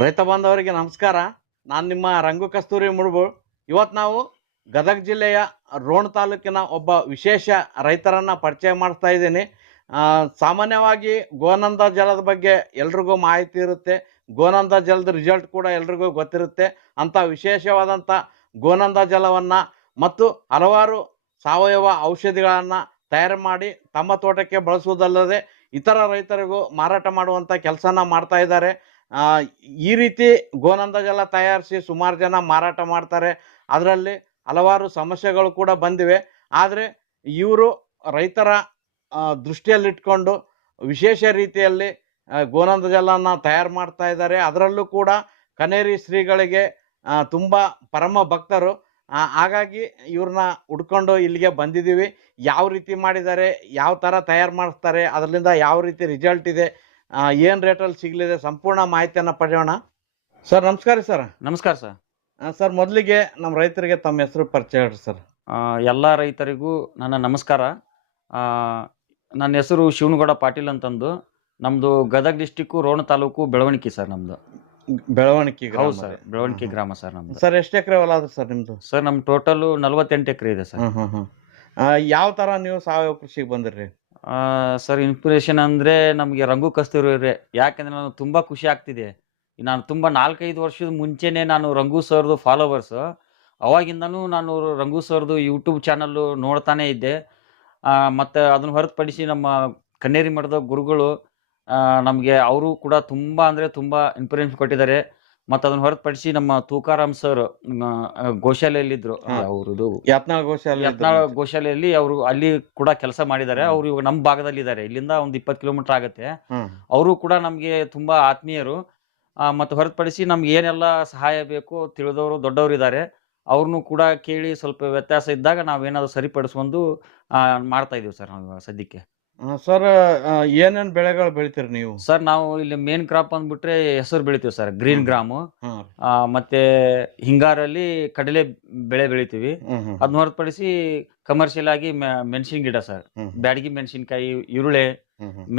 ರೈತ ಬಾಂಧವರಿಗೆ ನಮಸ್ಕಾರ. ನಾನು ನಿಮ್ಮ ರಂಗು ಕಸ್ತೂರಿ ಮುಳುಬು. ಇವತ್ತು ನಾವು ಗದಗ ಜಿಲ್ಲೆಯ ರೋಣ ತಾಲೂಕಿನ ಒಬ್ಬ ವಿಶೇಷ ರೈತರನ್ನು ಪರಿಚಯ ಮಾಡ್ತಾ ಇದ್ದೀನಿ. ಸಾಮಾನ್ಯವಾಗಿ ಗೋನಂದ ಜಲದ ಬಗ್ಗೆ ಎಲ್ರಿಗೂ ಮಾಹಿತಿ ಇರುತ್ತೆ. ಗೋನಂದ ಜಲದ ರಿಸಲ್ಟ್ ಕೂಡ ಎಲ್ರಿಗೂ ಗೊತ್ತಿರುತ್ತೆ. ಅಂಥ ವಿಶೇಷವಾದಂಥ ಗೋನಂದ ಜಲವನ್ನು ಮತ್ತು ಹಲವಾರು ಸಾವಯವ ಔಷಧಿಗಳನ್ನು ತಯಾರು ಮಾಡಿ ತಮ್ಮ ತೋಟಕ್ಕೆ ಬಳಸುವುದಲ್ಲದೆ ಇತರ ರೈತರಿಗೂ ಮಾರಾಟ ಮಾಡುವಂಥ ಕೆಲಸನ ಮಾಡ್ತಾ ಇದ್ದಾರೆ. ಈ ರೀತಿ ಗೋನಂದ ಜಲ ತಯಾರಿಸಿ ಸುಮಾರು ಜನ ಮಾರಾಟ ಮಾಡ್ತಾರೆ. ಅದರಲ್ಲಿ ಹಲವಾರು ಸಮಸ್ಯೆಗಳು ಕೂಡ ಬಂದಿವೆ. ಆದರೆ ಇವರು ರೈತರ ದೃಷ್ಟಿಯಲ್ಲಿಟ್ಕೊಂಡು ವಿಶೇಷ ರೀತಿಯಲ್ಲಿ ಗೋನಂದ ಜಲನ ತಯಾರು ಮಾಡ್ತಾ ಇದ್ದಾರೆ. ಅದರಲ್ಲೂ ಕೂಡ ಕನೇರಿ ಶ್ರೀಗಳಿಗೆ ತುಂಬ ಪರಮ ಭಕ್ತರು. ಹಾಗಾಗಿ ಇವ್ರನ್ನ ಹುಡ್ಕೊಂಡು ಇಲ್ಲಿಗೆ ಬಂದಿದ್ದೀವಿ. ಯಾವ ರೀತಿ ಮಾಡಿದ್ದಾರೆ, ಯಾವ ಥರ ತಯಾರು ಮಾಡಿಸ್ತಾರೆ, ಅದರಿಂದ ಯಾವ ರೀತಿ ರಿಸಲ್ಟ್ ಇದೆ, ಏನು ರೇಟಲ್ಲಿ ಸಿಗಲಿದೆ, ಸಂಪೂರ್ಣ ಮಾಹಿತಿಯನ್ನು ಪಡೆಯೋಣ. ಸರ್ ನಮಸ್ಕಾರ. ಸರ್ ನಮಸ್ಕಾರ ಸರ್. ಸರ್ ಮೊದಲಿಗೆ ನಮ್ಮ ರೈತರಿಗೆ ತಮ್ಮ ಹೆಸರು ಪರಿಚಯ ಹೇಳ್ರಿ ಸರ್. ಎಲ್ಲ ರೈತರಿಗೂ ನನ್ನ ನಮಸ್ಕಾರ. ನನ್ನ ಹೆಸರು ಶಿವನಗೌಡ ಪಾಟೀಲ್ ಅಂತಂದು. ನಮ್ಮದು ಗದಗ ಡಿಸ್ಟಿಕ್ಕು ರೋಣ ತಾಲೂಕು ಬೆಳವಣಿಗೆ ಸರ್. ನಮ್ಮದು ಬೆಳವಣಿಗೆ. ಹೌದು ಸರ್, ಬೆಳವಣಿಗೆ ಗ್ರಾಮ ಸರ್ ನಮ್ಮದು. ಸರ್ ಎಷ್ಟು ಎಕರೆ ಹೊಲ ಅದು ಸರ್ ನಿಮ್ಮದು? ಸರ್ ನಮ್ಮ ಟೋಟಲು 48 ಎಕರೆ ಇದೆ ಸರ್. ಯಾವ ಥರ ನೀವು ಸಾವಯವ ಕೃಷಿಗೆ ಬಂದಿರಿ ಸರ್? ಇನ್ಸ್ಪಿರೇಷನ್ ಅಂದರೆ ನಮಗೆ ರಂಗು ಕಸ್ತೂರಿ. ಯಾಕೆಂದರೆ ನಾನು ತುಂಬ ಖುಷಿ ಆಗ್ತಿದೆ. ನಾನು ತುಂಬ 4-5 ವರ್ಷದ ಮುಂಚೆನೇ ನಾನು ರಂಗು ಸರ್ದು ಫಾಲೋವರ್ಸು. ಅವಾಗಿಂದನೂ ನಾನು ರಂಗು ಸರ್ದು ಯೂಟ್ಯೂಬ್ ಚಾನಲ್ಲು ನೋಡ್ತಾನೇ ಇದ್ದೆ. ಮತ್ತು ಅದನ್ನು ಹೊರತುಪಡಿಸಿ ನಮ್ಮ ಕನ್ನೇರಿ ಮಠದ ಗುರುಗಳು ನಮಗೆ ಅವರು ಕೂಡ ತುಂಬ ಅಂದರೆ ತುಂಬ ಇನ್ಸ್ಪಿರೇಷನ್ ಕೊಟ್ಟಿದ್ದಾರೆ. ಮತ್ತು ಅದನ್ನು ಹೊರತುಪಡಿಸಿ ನಮ್ಮ ತೂಕಾರಾಮ್ ಸರ್ ಗೋಶಾಲೆಯಲ್ಲಿದ್ದರು. ಅವ್ರದ್ದು ಯತ್ನಾಳ್ ಗೋಶಾಲೆಯಲ್ಲಿ ಅವರು ಅಲ್ಲಿ ಕೂಡ ಕೆಲಸ ಮಾಡಿದ್ದಾರೆ. ಅವರು ಇವಾಗ ನಮ್ಮ ಭಾಗದಲ್ಲಿದ್ದಾರೆ. ಇಲ್ಲಿಂದ ಒಂದು 20 ಕಿಲೋಮೀಟರ್ ಆಗುತ್ತೆ. ಅವರು ಕೂಡ ನಮಗೆ ತುಂಬ ಆತ್ಮೀಯರು. ಮತ್ತು ಹೊರತುಪಡಿಸಿ ನಮ್ಗೆ ಏನೆಲ್ಲ ಸಹಾಯ ಬೇಕು ತಿಳಿದವರು ದೊಡ್ಡವರು ಇದ್ದಾರೆ. ಅವ್ರನ್ನೂ ಕೂಡ ಕೇಳಿ ಸ್ವಲ್ಪ ವ್ಯತ್ಯಾಸ ಇದ್ದಾಗ ನಾವೇನಾದ್ರು ಸರಿಪಡಿಸ್ಕೊಂಡು ಮಾಡ್ತಾ ಇದೀವಿ ಸರ್ ನಾವು ಸದ್ಯಕ್ಕೆ. ಸರ್ ಏನೇನು ಬೆಳೆಗಳು ಬೆಳಿತೀರಿ ನೀವು? ಸರ್ ನಾವು ಇಲ್ಲಿ ಮೇನ್ ಕ್ರಾಪ್ ಅಂದ್ಬಿಟ್ರೆ ಹೆಸರು ಬೆಳಿತೀವಿ ಸರ್, ಗ್ರೀನ್ ಗ್ರಾಮು. ಮತ್ತೆ ಹಿಂಗಾರಲ್ಲಿ ಕಡಲೆ ಬೆಳೆ ಬೆಳಿತೀವಿ. ಅದನ್ನ ಹೊರತುಪಡಿಸಿ ಕಮರ್ಷಿಯಲ್ ಆಗಿ ಮೆಣಸಿನ ಗಿಡ ಸರ್, ಬ್ಯಾಡಗಿ ಮೆಣಸಿನ್ಕಾಯಿ, ಈರುಳ್ಳಿ,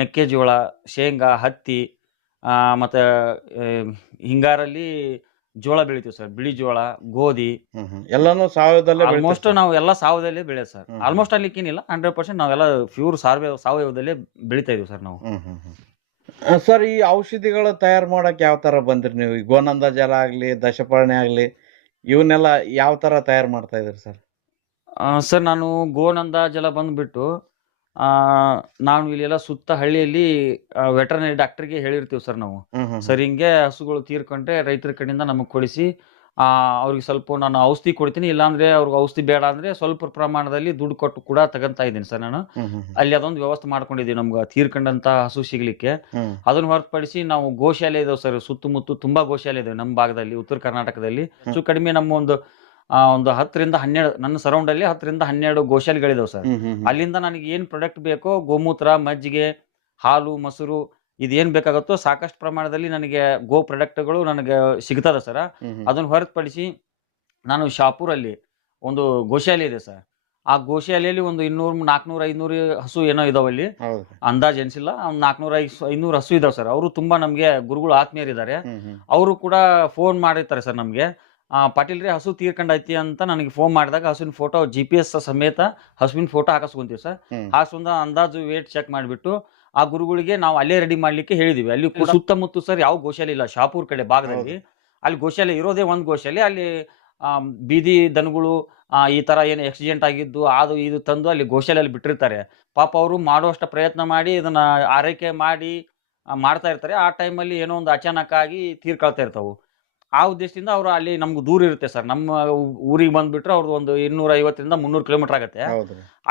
ಮೆಕ್ಕೆಜೋಳ, ಶೇಂಗಾ, ಹತ್ತಿ, ಮತ್ತೆ ಹಿಂಗಾರಲ್ಲಿ ಜೋಳ ಬೆಳಿತೀವಿ ಸರ್, ಬಿಳಿ ಜೋಳ, ಗೋಧಿ ಎಲ್ಲಾನು ಸಾವಯವದಲ್ಲೇ. ಆಲ್ಮೋಸ್ಟ್ ನಾವು ಎಲ್ಲ ಸಾವಯವದಲ್ಲೇ ಬೆಳೆ ಸರ್. ಆಲ್ಮೋಸ್ಟ್ ಅಲ್ಲಿಕ್ಕೇನಿಲ್ಲ, 100% ನಾವೆಲ್ಲ ಪ್ಯೂರ್ ಸಾವಯವದಲ್ಲೇ ಬೆಳಿತಾ ಇದೀವಿ ಸರ್ ನಾವು. ಸರ್ ಈ ಔಷಧಿಗಳು ತಯಾರು ಮಾಡಕ್ ಯಾವ ತರ ಬಂದ್ರಿ ನೀವು? ಈ ಗೋನಂದ ಜಲ ಆಗ್ಲಿ, ದಶಪರ್ಣಿ ಆಗ್ಲಿ, ಇವನ್ನೆಲ್ಲ ಯಾವ ತರ ತಯಾರು ಮಾಡ್ತಾ ಇದ್ರಿ ಸರ್? ಸರ್ ನಾನು ಗೋನಂದ ಜಲ ಬಂದ್ಬಿಟ್ಟು ನಾವು ಇಲ್ಲೆಲ್ಲ ಸುತ್ತ ಹಳ್ಳಿಯಲ್ಲಿ ವೆಟರ್ನರಿ ಡಾಕ್ಟರ್ಗೆ ಹೇಳಿರ್ತೀವಿ ಸರ್ ನಾವು. ಸರ್ ಹಿಂಗೆ ಹಸುಗಳು ತೀರ್ಕೊಂಡ್ರೆ ರೈತರ ಕಡೆಯಿಂದ ನಮಗೆ ಕೊಡಿಸಿ ಅವ್ರಿಗೆ ಸ್ವಲ್ಪ ನಾನು ಔಷಧಿ ಕೊಡ್ತೀನಿ, ಇಲ್ಲಾಂದ್ರೆ ಅವ್ರಿಗೆ ಔಷಧಿ ಬೇಡ ಅಂದ್ರೆ ಸ್ವಲ್ಪ ಪ್ರಮಾಣದಲ್ಲಿ ದುಡ್ಡು ಕೊಟ್ಟು ಕೂಡ ತಗೊಂತಾ ಇದ್ದೀನಿ ಸರ್ ನಾನು. ಅಲ್ಲಿ ಅದೊಂದು ವ್ಯವಸ್ಥೆ ಮಾಡ್ಕೊಂಡಿದ್ದೀವಿ ನಮ್ಗೆ ತೀರ್ಕೊಂಡಂತ ಹಸು ಸಿಗ್ಲಿಕ್ಕೆ. ಅದನ್ನ ಹೊರತುಪಡಿಸಿ ನಾವು ಗೋಶಾಲೆ ಇದಾವೆ ಸರ್, ಸುತ್ತಮುತ್ತ ತುಂಬಾ ಗೋಶಾಲೆ ಇದಾವೆ ನಮ್ಮ ಭಾಗದಲ್ಲಿ, ಉತ್ತರ ಕರ್ನಾಟಕದಲ್ಲಿ. ಹೆಚ್ಚು ಕಡಿಮೆ ನಮ್ಮ ಒಂದು 10ರಿಂದ 12 ನನ್ನ ಸರೌಂಡ್ ಅಲ್ಲಿ 10ರಿಂದ 12 ಗೋಶಾಲೆಗಳಿದಾವೆ ಸರ್. ಅಲ್ಲಿಂದ ನನಗೆ ಏನ್ ಪ್ರಾಡಕ್ಟ್ ಬೇಕೋ, ಗೋಮೂತ್ರ, ಮಜ್ಜಿಗೆ, ಹಾಲು, ಮೊಸರು, ಇದೇನ್ ಬೇಕಾಗುತ್ತೋ ಸಾಕಷ್ಟು ಪ್ರಮಾಣದಲ್ಲಿ ನನಗೆ ಗೋ ಪ್ರಾಡಕ್ಟ್ಗಳು ನನಗೆ ಸಿಗ್ತದೆ ಸರ್. ಅದನ್ನ ಹೊರತುಪಡಿಸಿ ನಾನು ಶಾಪೂರಲ್ಲಿ ಒಂದು ಗೋಶಾಲೆ ಇದೆ ಸರ್. ಆ ಗೋಶಾಲೆಯಲ್ಲಿ ಒಂದು 200, 400, 500 ಹಸು ಏನೋ ಇದಾವೆ ಅಲ್ಲಿ, ಅಂದಾಜ್ ಎನ್ಸಿಲ್ಲ, ಒಂದು 400, 500 ಹಸು ಇದಾವೆ ಸರ್. ಅವರು ತುಂಬಾ ನಮ್ಗೆ ಗುರುಗಳು ಆತ್ಮೀಯರಿದ್ದಾರೆ. ಅವರು ಕೂಡ ಫೋನ್ ಮಾಡಿರ್ತಾರೆ ಸರ್ ನಮ್ಗೆ, ಪಾಟೀಲ್ ರೀ ಹಸು ತೀರ್ಕೊಂಡೈತಿ ಅಂತ ನನಗೆ ಫೋನ್ ಮಾಡಿದಾಗ ಹಸುವಿನ ಫೋಟೋ GPS ಸಮೇತ ಹಸುವಿನ ಫೋಟೋ ಹಾಕಿಸ್ಕೊಂತೀವಿ ಸರ್. ಹಾಕಿಸ್ಕೊಂಡ ಅಂದಾಜು ವೇಟ್ ಚೆಕ್ ಮಾಡಿಬಿಟ್ಟು ಆ ಗುರುಗಳಿಗೆ ನಾವು ಅಲ್ಲೇ ರೆಡಿ ಮಾಡ್ಲಿಕ್ಕೆ ಹೇಳಿದೀವಿ. ಅಲ್ಲಿ ಕೂಡ ಸುತ್ತಮುತ್ತ ಸರ್ ಯಾವ ಗೋಶಾಲೆ ಇಲ್ಲ, ಶಾಪೂರ್ ಕಡೆ ಭಾಗದಲ್ಲಿ. ಅಲ್ಲಿ ಗೋಶಾಲೆ ಇರೋದೇ ಒಂದು ಗೋಶಾಲೆ. ಅಲ್ಲಿ ಬೀದಿ ದನಗಳು ಈ ತರ ಏನು ಆಕ್ಸಿಡೆಂಟ್ ಆಗಿದ್ದು ಅದು ಇದು ತಂದು ಅಲ್ಲಿ ಗೋಶಾಲೆಯಲ್ಲಿ ಬಿಟ್ಟಿರ್ತಾರೆ. ಪಾಪ ಅವರು ಮಾಡುವಷ್ಟು ಪ್ರಯತ್ನ ಮಾಡಿ ಇದನ್ನ ಆರೈಕೆ ಮಾಡಿ ಮಾಡ್ತಾ ಇರ್ತಾರೆ. ಆ ಟೈಮಲ್ಲಿ ಏನೋ ಒಂದು ಅಚಾನಕ್ ಆಗಿ ತೀರ್ಕೊಳ್ತಾ ಇರ್ತಾವು. ಆ ಉದ್ದೇಶದಿಂದ ಅವರು ಅಲ್ಲಿ ನಮ್ಗೆ ದೂರ ಇರುತ್ತೆ ಸರ್. ನಮ್ಮ ಊರಿಗೆ ಬಂದ್ಬಿಟ್ರೆ ಅವ್ರದ್ದು ಒಂದು 250ರಿಂದ 300 ಕಿಲೋಮೀಟರ್ ಆಗುತ್ತೆ.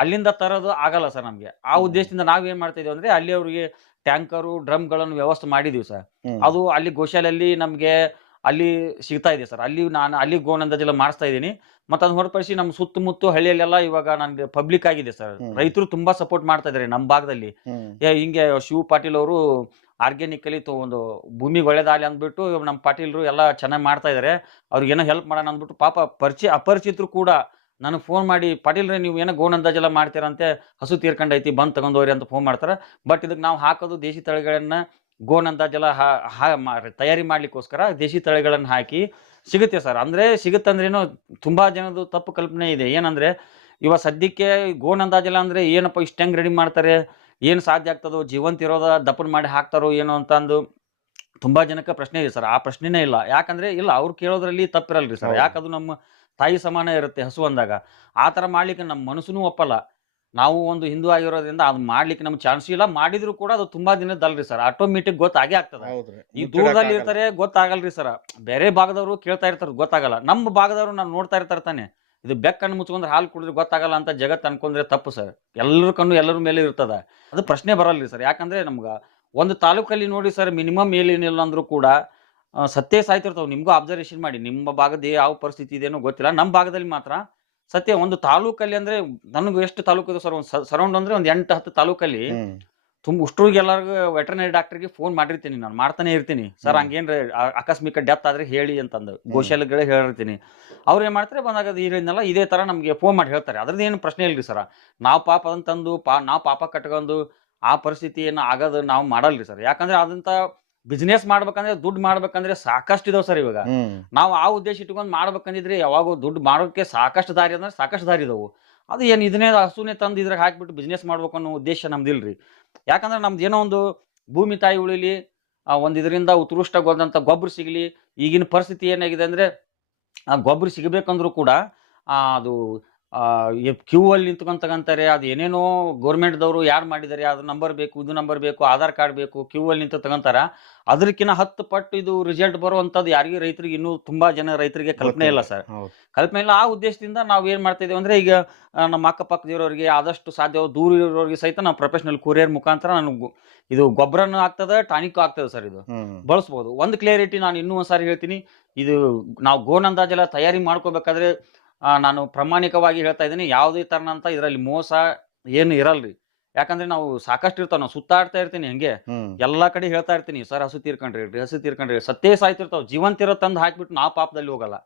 ಅಲ್ಲಿಂದ ತರೋದು ಆಗಲ್ಲ ಸರ್ ನಮ್ಗೆ. ಆ ಉದ್ದೇಶದಿಂದ ನಾವೇನ್ ಮಾಡ್ತಾ ಇದೀವಿ ಅಂದ್ರೆ ಅಲ್ಲಿ ಅವ್ರಿಗೆ ಟ್ಯಾಂಕರು, ಡ್ರಮ್ಗಳನ್ನು ವ್ಯವಸ್ಥೆ ಮಾಡಿದೀವಿ ಸರ್. ಅದು ಅಲ್ಲಿ ಗೋಶಾಲೆಯಲ್ಲಿ ನಮ್ಗೆ ಅಲ್ಲಿ ಸಿಗ್ತಾ ಇದೆ ಸರ್. ನಾನು ಅಲ್ಲಿ ಗೋನಂದ ಜಲ ಮಾಡಿಸ್ತಾ ಇದ್ದೀನಿ. ಮತ್ತೆ ಅದನ್ನ ಹೊರತುಪಡಿಸಿ ನಮ್ಮ ಸುತ್ತಮುತ್ತ ಹಳ್ಳಿಯಲ್ಲೆಲ್ಲ ಇವಾಗ ನನ್ಗೆ ಪಬ್ಲಿಕ್ ಆಗಿದೆ ಸರ್. ರೈತರು ತುಂಬಾ ಸಪೋರ್ಟ್ ಮಾಡ್ತಾ ಇದಾರೆ ನಮ್ಮ ಭಾಗದಲ್ಲಿ. ಹಿಂಗೆ ಶಿವ ಪಾಟೀಲ್ ಅವರು ಆರ್ಗ್ಯಾನಿಕಲಿ ಒಂದು ಭೂಮಿಗೆ ಒಳ್ಳೇದಾಗಲಿ ಅಂದ್ಬಿಟ್ಟು ನಮ್ಮ ಪಾಟೀಲ್ರು ಎಲ್ಲ ಚೆನ್ನಾಗಿ ಮಾಡ್ತಾ ಇದಾರೆ. ಅವ್ರಿಗೆ ಏನೋ ಹೆಲ್ಪ್ ಮಾಡೋಣ ಅಂದ್ಬಿಟ್ಟು ಪಾಪ ಅಪರಿಚಿತರು ಕೂಡ ನನಗೆ ಫೋನ್ ಮಾಡಿ, ಪಾಟೀಲ್ ರೀ ನೀವು ಏನೋ ಗೋನಂದ ಜಲ ಮಾಡ್ತೀರಂತೆ, ಹಸು ತೀರ್ಕೊಂಡೈತಿ, ಬಂದು ತಗೊಂಡೋರಿ ಅಂತ ಫೋನ್ ಮಾಡ್ತಾರೆ. ಬಟ್ ಇದಕ್ಕೆ ನಾವು ಹಾಕೋದು ದೇಶಿ ತಳಿಗಳನ್ನ ಗೋನಂದ ಜಲ ತಯಾರಿ ಮಾಡ್ಲಿಕ್ಕೋಸ್ಕರ ದೇಶಿ ತಳಿಗಳನ್ನ ಹಾಕಿ ಸಿಗುತ್ತೆ ಸರ್. ಅಂದ್ರೆ ಸಿಗುತ್ತಂದ್ರೇನು ತುಂಬಾ ಜನದ್ದು ತಪ್ಪು ಕಲ್ಪನೆ ಇದೆ. ಏನಂದ್ರೆ ಇವಾಗ ಸದ್ಯಕ್ಕೆ ಗೋನಂದ ಜಲ ಅಂದ್ರೆ ಏನಪ್ಪ ಇಷ್ಟ ಹೆಂಗ್ ರೆಡಿ ಮಾಡ್ತಾರೆ, ಏನ್ ಸಾಧ್ಯ ಆಗ್ತದೋ, ಜೀವಂತ ಇರೋದ ದಪ್ಪನ್ ಮಾಡಿ ಹಾಕ್ತಾರೋ ಏನೋ ಅಂತಂದು ತುಂಬಾ ಜನಕ್ಕೆ ಪ್ರಶ್ನೆ ಇದೆ ಸರ್. ಆ ಪ್ರಶ್ನೆನೇ ಇಲ್ಲ. ಯಾಕಂದ್ರೆ ಇಲ್ಲ, ಅವ್ರು ಕೇಳೋದ್ರಲ್ಲಿ ತಪ್ಪಿರಲ್ರಿ ಸರ್. ಹೌದು. ಯಾಕದು ನಮ್ಮ ತಾಯಿ ಸಮಾನ ಇರುತ್ತೆ ಹಸು ಅಂದಾಗ. ಆ ತರ ಮಾಡ್ಲಿಕ್ಕೆ ನಮ್ಮ ಮನಸ್ಸುನೂ ಒಪ್ಪಲ್ಲ. ನಾವು ಒಂದು ಹಿಂದೂ ಆಗಿರೋದ್ರಿಂದ ಅದು ಮಾಡ್ಲಿಕ್ಕೆ ನಮ್ಗೆ ಚಾನ್ಸ್ ಇಲ್ಲ. ಮಾಡಿದ್ರು ಕೂಡ ಅದು ತುಂಬಾ ದಿನದಲ್ರಿ ಸರ್, ಆಟೋಮೆಟಿಕ್ ಗೊತ್ತಾಗೇ ಆಗ್ತದ. ಹೌದ್ರಿ, ಈ ದೂರದಲ್ಲಿ ಇರ್ತಾರೆ ಗೊತ್ತಾಗಲ್ರಿ ಸರ್. ಬೇರೆ ಭಾಗದವರು ಕೇಳ್ತಾ ಇರ್ತಾರೆ ಗೊತ್ತಾಗಲ್ಲ. ನಮ್ಮ ಭಾಗದವರು ನಾವು ನೋಡ್ತಾ ಇರ್ತಾರೆ ತಾನೆ. ಇದು ಬೆಕ್ಕನ್ನು ಮುಚ್ಕೊಂಡ್ರೆ ಹಾಲು ಕುಡಿದ್ರೆ ಗೊತ್ತಾಗಲ್ಲ ಅಂತ ಜಗತ್ ಅನ್ಕೊಂಡ್ರೆ ತಪ್ಪು ಸರ್. ಎಲ್ಲರ ಕಣ್ಣು ಎಲ್ಲರ ಮೇಲೆ ಇರ್ತದ. ಅದು ಪ್ರಶ್ನೆ ಬರಲ್ರಿ ಸರ್. ಯಾಕಂದ್ರೆ ನಮ್ಗ ಒಂದು ತಾಲೂಕಲ್ಲಿ ನೋಡಿ ಸರ್, ಮಿನಿಮಮ್ ಏನಿಲ್ಲ ಅಂದ್ರೂ ಕೂಡ ಸತ್ಯ ಸಾಯ್ತಿರ್ತಾವ. ನಿಮ್ಗೂ ಅಬ್ಸರ್ವೇಷನ್ ಮಾಡಿ, ನಿಮ್ಮ ಭಾಗದ ಯಾವ ಪರಿಸ್ಥಿತಿ ಇದೆನೋ ಗೊತ್ತಿಲ್ಲ. ನಮ್ಮ ಭಾಗದಲ್ಲಿ ಮಾತ್ರ ಸತ್ಯ. ಒಂದು ತಾಲೂಕಲ್ಲಿ ಅಂದ್ರೆ ನನಗೆ ಎಷ್ಟು ತಾಲೂಕು ಇದೆ ಸರ್, ಒಂದು ಸರೌಂಡ್ ಅಂದ್ರೆ ಒಂದು 8-10 ತಾಲೂಕಲ್ಲಿ ಉಷ್ಟ್ರಿಗೆ ಎಲ್ಲರಿಗೂ ವೆಟರ್ನರಿ ಡಾಕ್ಟರ್ಗೆ ಫೋನ್ ಮಾಡಿರ್ತೀನಿ, ನಾನು ಮಾಡ್ತಾನೆ ಇರ್ತೀನಿ. ಸರ್ ಹಂಗೇನ್ರಿ ಆಕಸ್ಮಿಕ ಡೆತ್ ಆದ್ರೆ ಹೇಳಿ ಅಂತಂದು ಗೋಶಾಲೆಗಳೇ ಹೇಳಿರ್ತೀನಿ. ಅವ್ರು ಏನ್ ಮಾಡ್ತಾರೆ, ಬಂದಾಗ ಹೇಳಿದ್ನಲ್ಲ ಇದೇ ತರ ನಮ್ಗೆ ಫೋನ್ ಮಾಡಿ ಹೇಳ್ತಾರೆ. ಅದ್ರದ್ದು ಏನು ಪ್ರಶ್ನೆ ಇಲ್ರಿ ಸರ್. ನಾವು ಪಾಪ ಅದನ್ನ ತಂದು ನಾವು ಪಾಪ ಕಟ್ಕೊಂಡು ಆ ಪರಿಸ್ಥಿತಿ ಏನು ಆಗೋದು ನಾವು ಮಾಡಲ್ರಿ ಸರ್. ಯಾಕಂದ್ರೆ ಅದಂತ ಬಿಸ್ನೆಸ್ ಮಾಡ್ಬೇಕಂದ್ರೆ, ದುಡ್ಡು ಮಾಡ್ಬೇಕಂದ್ರೆ ಸಾಕಷ್ಟು ಇದಾವ್ ಸರ್. ಇವಾಗ ನಾವು ಆ ಉದ್ದೇಶ ಇಟ್ಕೊಂಡು ಮಾಡ್ಬೇಕಂದಿದ್ರೆ ಯಾವಾಗ ದುಡ್ಡು ಮಾಡೋಕೆ ಸಾಕಷ್ಟು ದಾರಿ ಅಂದ್ರೆ ಸಾಕಷ್ಟು ದಾರಿ ಇದಾವು. ಅದು ಏನು ಇದನ್ನೇ ಹಸುನೇ ತಂದು ಇದ್ರಾಗ ಹಾಕ್ಬಿಟ್ಟು ಬಿಸ್ನೆಸ್ ಮಾಡ್ಬೇಕು ಅನ್ನೋ ಉದ್ದೇಶ ನಮ್ದಿಲ್ರಿ. ಯಾಕಂದ್ರೆ ನಮ್ದು ಏನೋ ಒಂದು ಭೂಮಿ ತಾಯಿ ಉಳಿಲಿ, ಒಂದ್ ಇದರಿಂದ ಉತ್ಕೃಷ್ಟವಾದಂತ ಗೊಬ್ಬರ ಸಿಗಲಿ. ಈಗಿನ ಪರಿಸ್ಥಿತಿ ಏನಾಗಿದೆ ಅಂದ್ರೆ ಆ ಗೊಬ್ಬರ ಸಿಗಬೇಕಂದ್ರೂ ಕೂಡ ಅದು ಕ್ಯೂ ಅಲ್ಲಿ ನಿಂತ್ಕೊಂತಂತಾರೆ. ಅದು ಏನೇನೋ ಗೌರ್ಮೆಂಟ್ದವರು ಯಾರು ಮಾಡಿದ್ದಾರೆ, ಅದು ನಂಬರ್ ಬೇಕು, ಇದು ನಂಬರ್ ಬೇಕು, ಆಧಾರ್ ಕಾರ್ಡ್ ಬೇಕು, ಕ್ಯೂ ಅಲ್ಲಿ ನಿಂತು ತಗೊಂತಾರ. ಅದಕ್ಕಿಂತ 10 ಪಟ್ಟು ಇದು ರಿಸಲ್ಟ್ ಬರುವಂತದ್ದು ಯಾರಿಗೂ ರೈತರಿಗೆ ಇನ್ನೂ ತುಂಬಾ ಜನ ರೈತರಿಗೆ ಕಲ್ಪನೆ ಇಲ್ಲ ಸರ್. ಕಲ್ಪನೆ ಇಲ್ಲ. ಆ ಉದ್ದೇಶದಿಂದ ನಾವು ಏನ್ ಮಾಡ್ತಾ ಇದೀವಿ ಅಂದ್ರೆ, ಈಗ ನಮ್ಮ ಅಕ್ಕಪಕ್ಕದಿರೋರಿಗೆ ಆದಷ್ಟು ಸಾಧ್ಯ ದೂರ ಇರೋರಿಗೆ ಸಹಿತ ನಾವು ಪ್ರೊಫೆಷನಲ್ ಕೊರಿಯರ್ ಮುಖಾಂತರ ನಾನು ಇದು ಗೊಬ್ಬರನು ಆಗ್ತದೆ, ಟಾನಿಕ್ ಆಗ್ತದೆ ಸರ್. ಇದು ಬಳಸ್ಬೋದು. ಒಂದು ಕ್ಲಿಯರಿಟಿ ನಾನು ಇನ್ನೂ ಒಂದ್ಸಾರಿ ಹೇಳ್ತೀನಿ, ಇದು ನಾವು ಗೋನಂದ ಜಲ ತಯಾರಿ ಮಾಡ್ಕೋಬೇಕಾದ್ರೆ ನಾನು ಪ್ರಾಮಾಣಿಕವಾಗಿ ಹೇಳ್ತಾ ಇದ್ದೀನಿ, ಯಾವುದೇ ತರನಂತ ಇದರಲ್ಲಿ ಮೋಸ ಏನು ಇರಲ್ರಿ. ಯಾಕಂದ್ರೆ ನಾವು ಸಾಕಷ್ಟು ಇರ್ತಾವ, ನಾವು ಸುತ್ತಾಡ್ತಾ ಇರ್ತೀನಿ ಹಂಗೆ ಎಲ್ಲಾ ಕಡೆ ಹೇಳ್ತಾ ಇರ್ತೀನಿ, ಸರ್ ಹಸು ತೀರ್ಕೊಂಡ್ರಿ ಸತ್ತೇ ಸಾಯ್ತಿರ್ತಾವ. ಜೀವಂತ ಇರೋ ತಂದು ಹಾಕ್ಬಿಟ್ಟು ನಾವು ಪಾಪದಲ್ಲಿ ಹೋಗಲ್ಲ.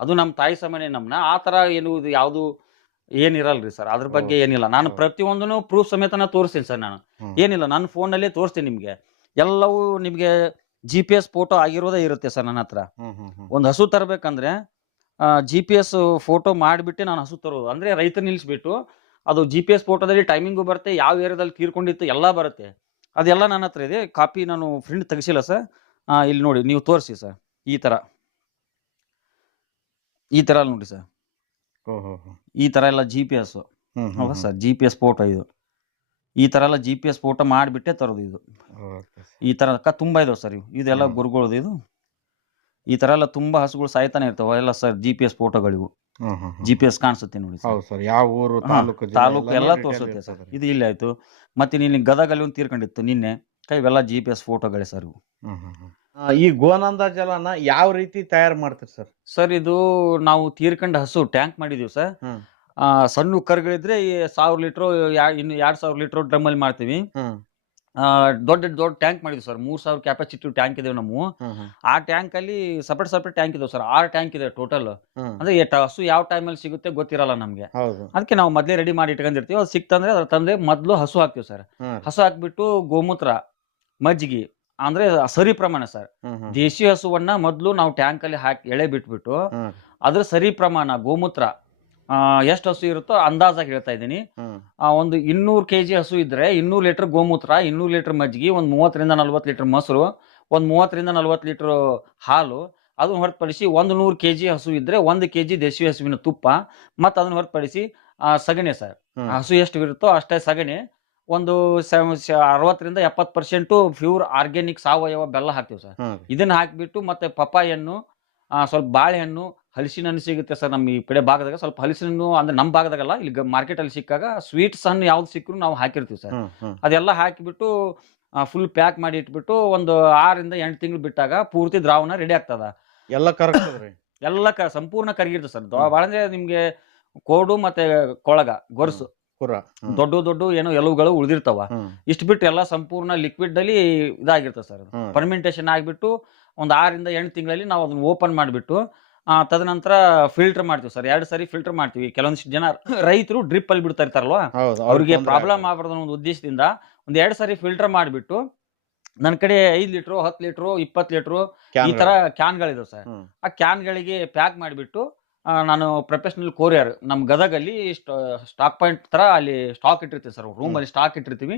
ಅದು ನಮ್ಮ ತಾಯಿ ಸಮನೆ ನಮ್ನ. ಆ ತರ ಏನು ಇದು ಯಾವ್ದು ಏನಿರಲ್ರಿ ಸರ್. ಅದ್ರ ಬಗ್ಗೆ ಏನಿಲ್ಲ. ನಾನು ಪ್ರತಿಯೊಂದನ್ನು ಪ್ರೂಫ್ ಸಮೇತನ ತೋರಿಸ್ತೀನಿ ಸರ್. ನಾನು ಏನಿಲ್ಲ, ನನ್ನ ಫೋನ್ ನಲ್ಲೇ ತೋರಿಸ್ತೀನಿ ನಿಮ್ಗೆ. ಎಲ್ಲವೂ ನಿಮ್ಗೆ GPS ಫೋಟೋ ಆಗಿರೋದೇ ಇರುತ್ತೆ ಸರ್ ನನ್ನ ಹತ್ರ. ಒಂದು ಹಸು ತರಬೇಕಂದ್ರೆ GPS ಫೋಟೋ ಮಾಡಿಬಿಟ್ಟೆ ನಾನು ಹಸು ತರೋದು. ಅಂದ್ರೆ ರೈತ ನಿಲ್ಲಿಸ್ಬಿಟ್ಟು ಅದು GPS ಫೋಟೋದಲ್ಲಿ ಟೈಮಿಂಗು ಬರುತ್ತೆ, ಯಾವ ಏರಿಯಾದಲ್ಲಿ ತೀರ್ಕೊಂಡಿತ್ತು ಎಲ್ಲ ಬರುತ್ತೆ. ಅದೆಲ್ಲ ನನ್ನ ಹತ್ರ ಇದೆ. ಕಾಪಿ ನಾನು ಪ್ರಿಂಟ್ ತೆಗಿಸಿಲ್ಲ ಸರ್. ಇಲ್ಲಿ ನೋಡಿ, ನೀವು ತೋರಿಸಿ ಸರ್. ಈ ತರ ನೋಡಿ ಸರ್. ಈ ತರ ಎಲ್ಲ GPS ಹೌದಾ ಸರ್, GPS ಫೋಟೋ ಇದು. ಈ ತರ ಎಲ್ಲ GPS ಫೋಟೋ ಮಾಡಿಬಿಟ್ಟೆ ತರೋದು. ಇದು ಈ ತರ ತುಂಬಾ ಇದಾವೆ ಸರ್. ಇದೆಲ್ಲ ಗುರುಗಳದು. ಇದು ಈ ತರ ಎಲ್ಲ ತುಂಬಾ ಹಸುಗಳು ಸಾಯ್ತಾನೆ ಇರ್ತಾವ ಎಲ್ಲ ಸರ್. GPS ಫೋಟೋಗಳಿವು. GPS ಕಾಣಿಸುತ್ತೆ ನೋಡಿ ಸರ್. ಯಾವ ಊರು, ತಾಲೂಕು ಎಲ್ಲ ತೋರಿಸುತ್ತೆ ಸರ್. ಇದು ಇಲ್ಲಿ ಆಯ್ತು. ಮತ್ತೆ ನೀನು ಗದಗಲ್ಲಿ ಒಂದು ತೀರ್ಕೊಂಡಿತ್ತು ನಿನ್ನೆ, ಇವೆಲ್ಲ GPS ಫೋಟೋಗಳೇ ಸರ್ ಇವು. ಈ ಗೋನಂದ ಜಲನ ಯಾವ ರೀತಿ ತಯಾರು ಮಾಡ್ತೀರಿ ಸರ್? ಸರ್ ಇದು ನಾವು ತೀರ್ಕೊಂಡ ಹಸು ಟ್ಯಾಂಕ್ ಮಾಡಿದೀವಿ ಸರ್. ಸಣ್ಣ ಕರುಗಳಿದ್ರೆ 1000 ಲೀಟರ್, ಇನ್ನು 2000 ಲೀಟರ್ ಡ್ರಮ್ ಅಲ್ಲಿ ಮಾಡ್ತೀವಿ. ದೊಡ್ಡ ಟ್ಯಾಂಕ್ ಮಾಡಿದ್ವಿ ಸರ್. 3000 ಕ್ಯಾಪಾಸಿಟಿ ಟ್ಯಾಂಕ್ ಇದಾವೆ ನಮ್ಮ. ಆ ಟ್ಯಾಂಕ್ ಅಲ್ಲಿ ಸಪರೇಟ್ ಟ್ಯಾಂಕ್ ಇದಾವೆ ಸರ್. 6 ಟ್ಯಾಂಕ್ ಇದೆ ಟೋಟಲ್. ಅಂದ್ರೆ ಹಸು ಯಾವ ಟೈಮಲ್ಲಿ ಸಿಗುತ್ತೆ ಗೊತ್ತಿರಲ್ಲ ನಮ್ಗೆ. ಅದಕ್ಕೆ ನಾವು ಮೊದ್ಲೇ ರೆಡಿ ಮಾಡಿ ಇಟ್ಕೊಂಡಿರ್ತೀವಿ. ಅದು ಸಿಕ್ತಂದ್ರೆ ಅದ್ರ ತಂದ್ರೆ ಮೊದ್ಲು ಹಸು ಹಾಕ್ತಿವಿ ಸರ್. ಹಸು ಹಾಕ್ಬಿಟ್ಟು ಗೋಮೂತ್ರ, ಮಜ್ಜಿಗೆ ಅಂದ್ರೆ ಸರಿ ಪ್ರಮಾಣ ಸರ್. ದೇಶಿ ಹಸುವನ್ನ ಮೊದ್ಲು ನಾವು ಟ್ಯಾಂಕ್ ಅಲ್ಲಿ ಹಾಕಿ ಎಳೆ ಬಿಟ್ಬಿಟ್ಟು ಅದ್ರ ಸರಿ ಪ್ರಮಾಣ ಗೋಮೂತ್ರ ಎಷ್ಟು ಹಸು ಇರುತ್ತೋ ಅಂದಾಜಾಗಿ ಹೇಳ್ತಾ ಇದ್ದೀನಿ. ಒಂದು 200 kg ಹಸು ಇದ್ರೆ 200 ಲೀಟರ್ ಗೋಮೂತ್ರ, 200 ಲೀಟರ್ ಮಜ್ಜಿಗೆ, ಒಂದು 30 ರಿಂದ 40 ಲೀಟರ್ ಮೊಸರು, ಒಂದು 30 ರಿಂದ 40 ಲೀಟರ್ ಹಾಲು. ಅದನ್ನ ಹೊರತುಪಡಿಸಿ 100 kg ಹಸು ಇದ್ರೆ 1 kg ದೇಶಿ ಹಸುವಿನ ತುಪ್ಪ. ಮತ್ತು ಅದನ್ನ ಹೊರತುಪಡಿಸಿ ಸಗಣಿ ಸರ್. ಹಸು ಎಷ್ಟು ಇರುತ್ತೋ ಅಷ್ಟೇ ಸಗಣಿ. ಒಂದು 60 ರಿಂದ 70% ಪ್ಯೂರ್ ಆರ್ಗ್ಯಾನಿಕ್ ಸಾವಯವ ಬೆಲ್ಲ ಹಾಕ್ತೀವಿ ಸರ್. ಇದನ್ನ ಹಾಕಿಬಿಟ್ಟು ಮತ್ತೆ ಪಪ್ಪಾಯನ್ನು, ಸ್ವಲ್ಪ ಬಾಳೆಹಣ್ಣು, ಹಲಸಿನ ಹಣ್ಣು ಸಿಗುತ್ತೆ ಸರ್ ನಮ್ಮ ಈ ಕಡೆ ಭಾಗದಾಗ. ಸ್ವಲ್ಪ ಹಲಸಿನ ಹಣ್ಣು ಅಂದ್ರೆ ನಮ್ಮ ಭಾಗದಾಗಲ್ಲ, ಇಲ್ಲಿ ಮಾರ್ಕೆಟ್ ಅಲ್ಲಿ ಸಿಕ್ಕಾಗ ಸ್ವೀಟ್ಸ್ ಹಣ್ಣು ಯಾವ್ದು ಸಿಕ್ಕರು ನಾವು ಹಾಕಿರ್ತೀವಿ ಸರ್. ಅದೆಲ್ಲ ಹಾಕಿಬಿಟ್ಟು ಫುಲ್ ಪ್ಯಾಕ್ ಮಾಡಿ ಇಟ್ಬಿಟ್ಟು ಒಂದು 6 ರಿಂದ 8 ತಿಂಗಳು ಬಿಟ್ಟಾಗ ಪೂರ್ತಿ ದ್ರಾವಣ ರೆಡಿ ಆಗ್ತದ. ಎಲ್ಲ ಸಂಪೂರ್ಣ ಕರಗಿರ್ತದೆ ಸರ್. ಭಾಳ ಅಂದ್ರೆ ನಿಮ್ಗೆ ಕೋಡು ಮತ್ತೆ ಕೊಳಗ ಗೊರಸು ದೊಡ್ಡ ಏನೋ ಎಲುವುಗಳು ಉಳಿದಿರ್ತಾವ. ಇಷ್ಟು ಬಿಟ್ಟು ಎಲ್ಲ ಸಂಪೂರ್ಣ ಲಿಕ್ವಿಡ್ ಅಲ್ಲಿ ಇದಾಗಿರ್ತದೆ ಸರ್. ಫರ್ಮೆಂಟೇಶನ್ ಆಗಿಬಿಟ್ಟು ಒಂದು 6 ರಿಂದ 8 ತಿಂಗಳಲ್ಲಿ ನಾವು ಅದನ್ನ ಓಪನ್ ಮಾಡಿಬಿಟ್ಟು ತದನಂತರ ಫಿಲ್ಟರ್ ಮಾಡ್ತೀವಿ ಸರ್. 2 ಸಾರಿ ಫಿಲ್ಟರ್ ಮಾಡ್ತೀವಿ. ಕೆಲವೊಂದಿಷ್ಟು ಜನ ರೈತರು ಡ್ರಿಪ್ ಅಲ್ಲಿ ಬಿಡ್ತಾ ಇರ್ತಾರಲ್ವಾ, ಅವ್ರಿಗೆ ಪ್ರಾಬ್ಲಮ್ ಆಗ್ಬಾರ್ದು ಅನ್ನೋ ಒಂದು ಉದ್ದೇಶದಿಂದ ಒಂದು 2 ಸಾರಿ ಫಿಲ್ಟರ್ ಮಾಡಿಬಿಟ್ಟು ನನ್ನ ಕಡೆ 5 ಲೀಟ್ರು 10 ಲೀಟ್ರು 20 ಲೀಟ್ರು ಈ ತರ ಕ್ಯಾನ್ಗಳಿದಾವೆ ಸರ್. ಆ ಕ್ಯಾನ್ಗಳಿಗೆ ಪ್ಯಾಕ್ ಮಾಡಿಬಿಟ್ಟು ನಾನು ಪ್ರೊಫೆಷನಲ್ ಕೊರಿಯರ್ ನಮ್ಮ ಗದಗಲ್ಲಿ ಸ್ಟಾಕ್ ಪಾಯಿಂಟ್ ತರ ಅಲ್ಲಿ ಸ್ಟಾಕ್ ಇಟ್ಟಿರ್ತೀವಿ ಸರ್. ರೂಮಲ್ಲಿ ಸ್ಟಾಕ್ ಇಟ್ಟಿರ್ತೀವಿ.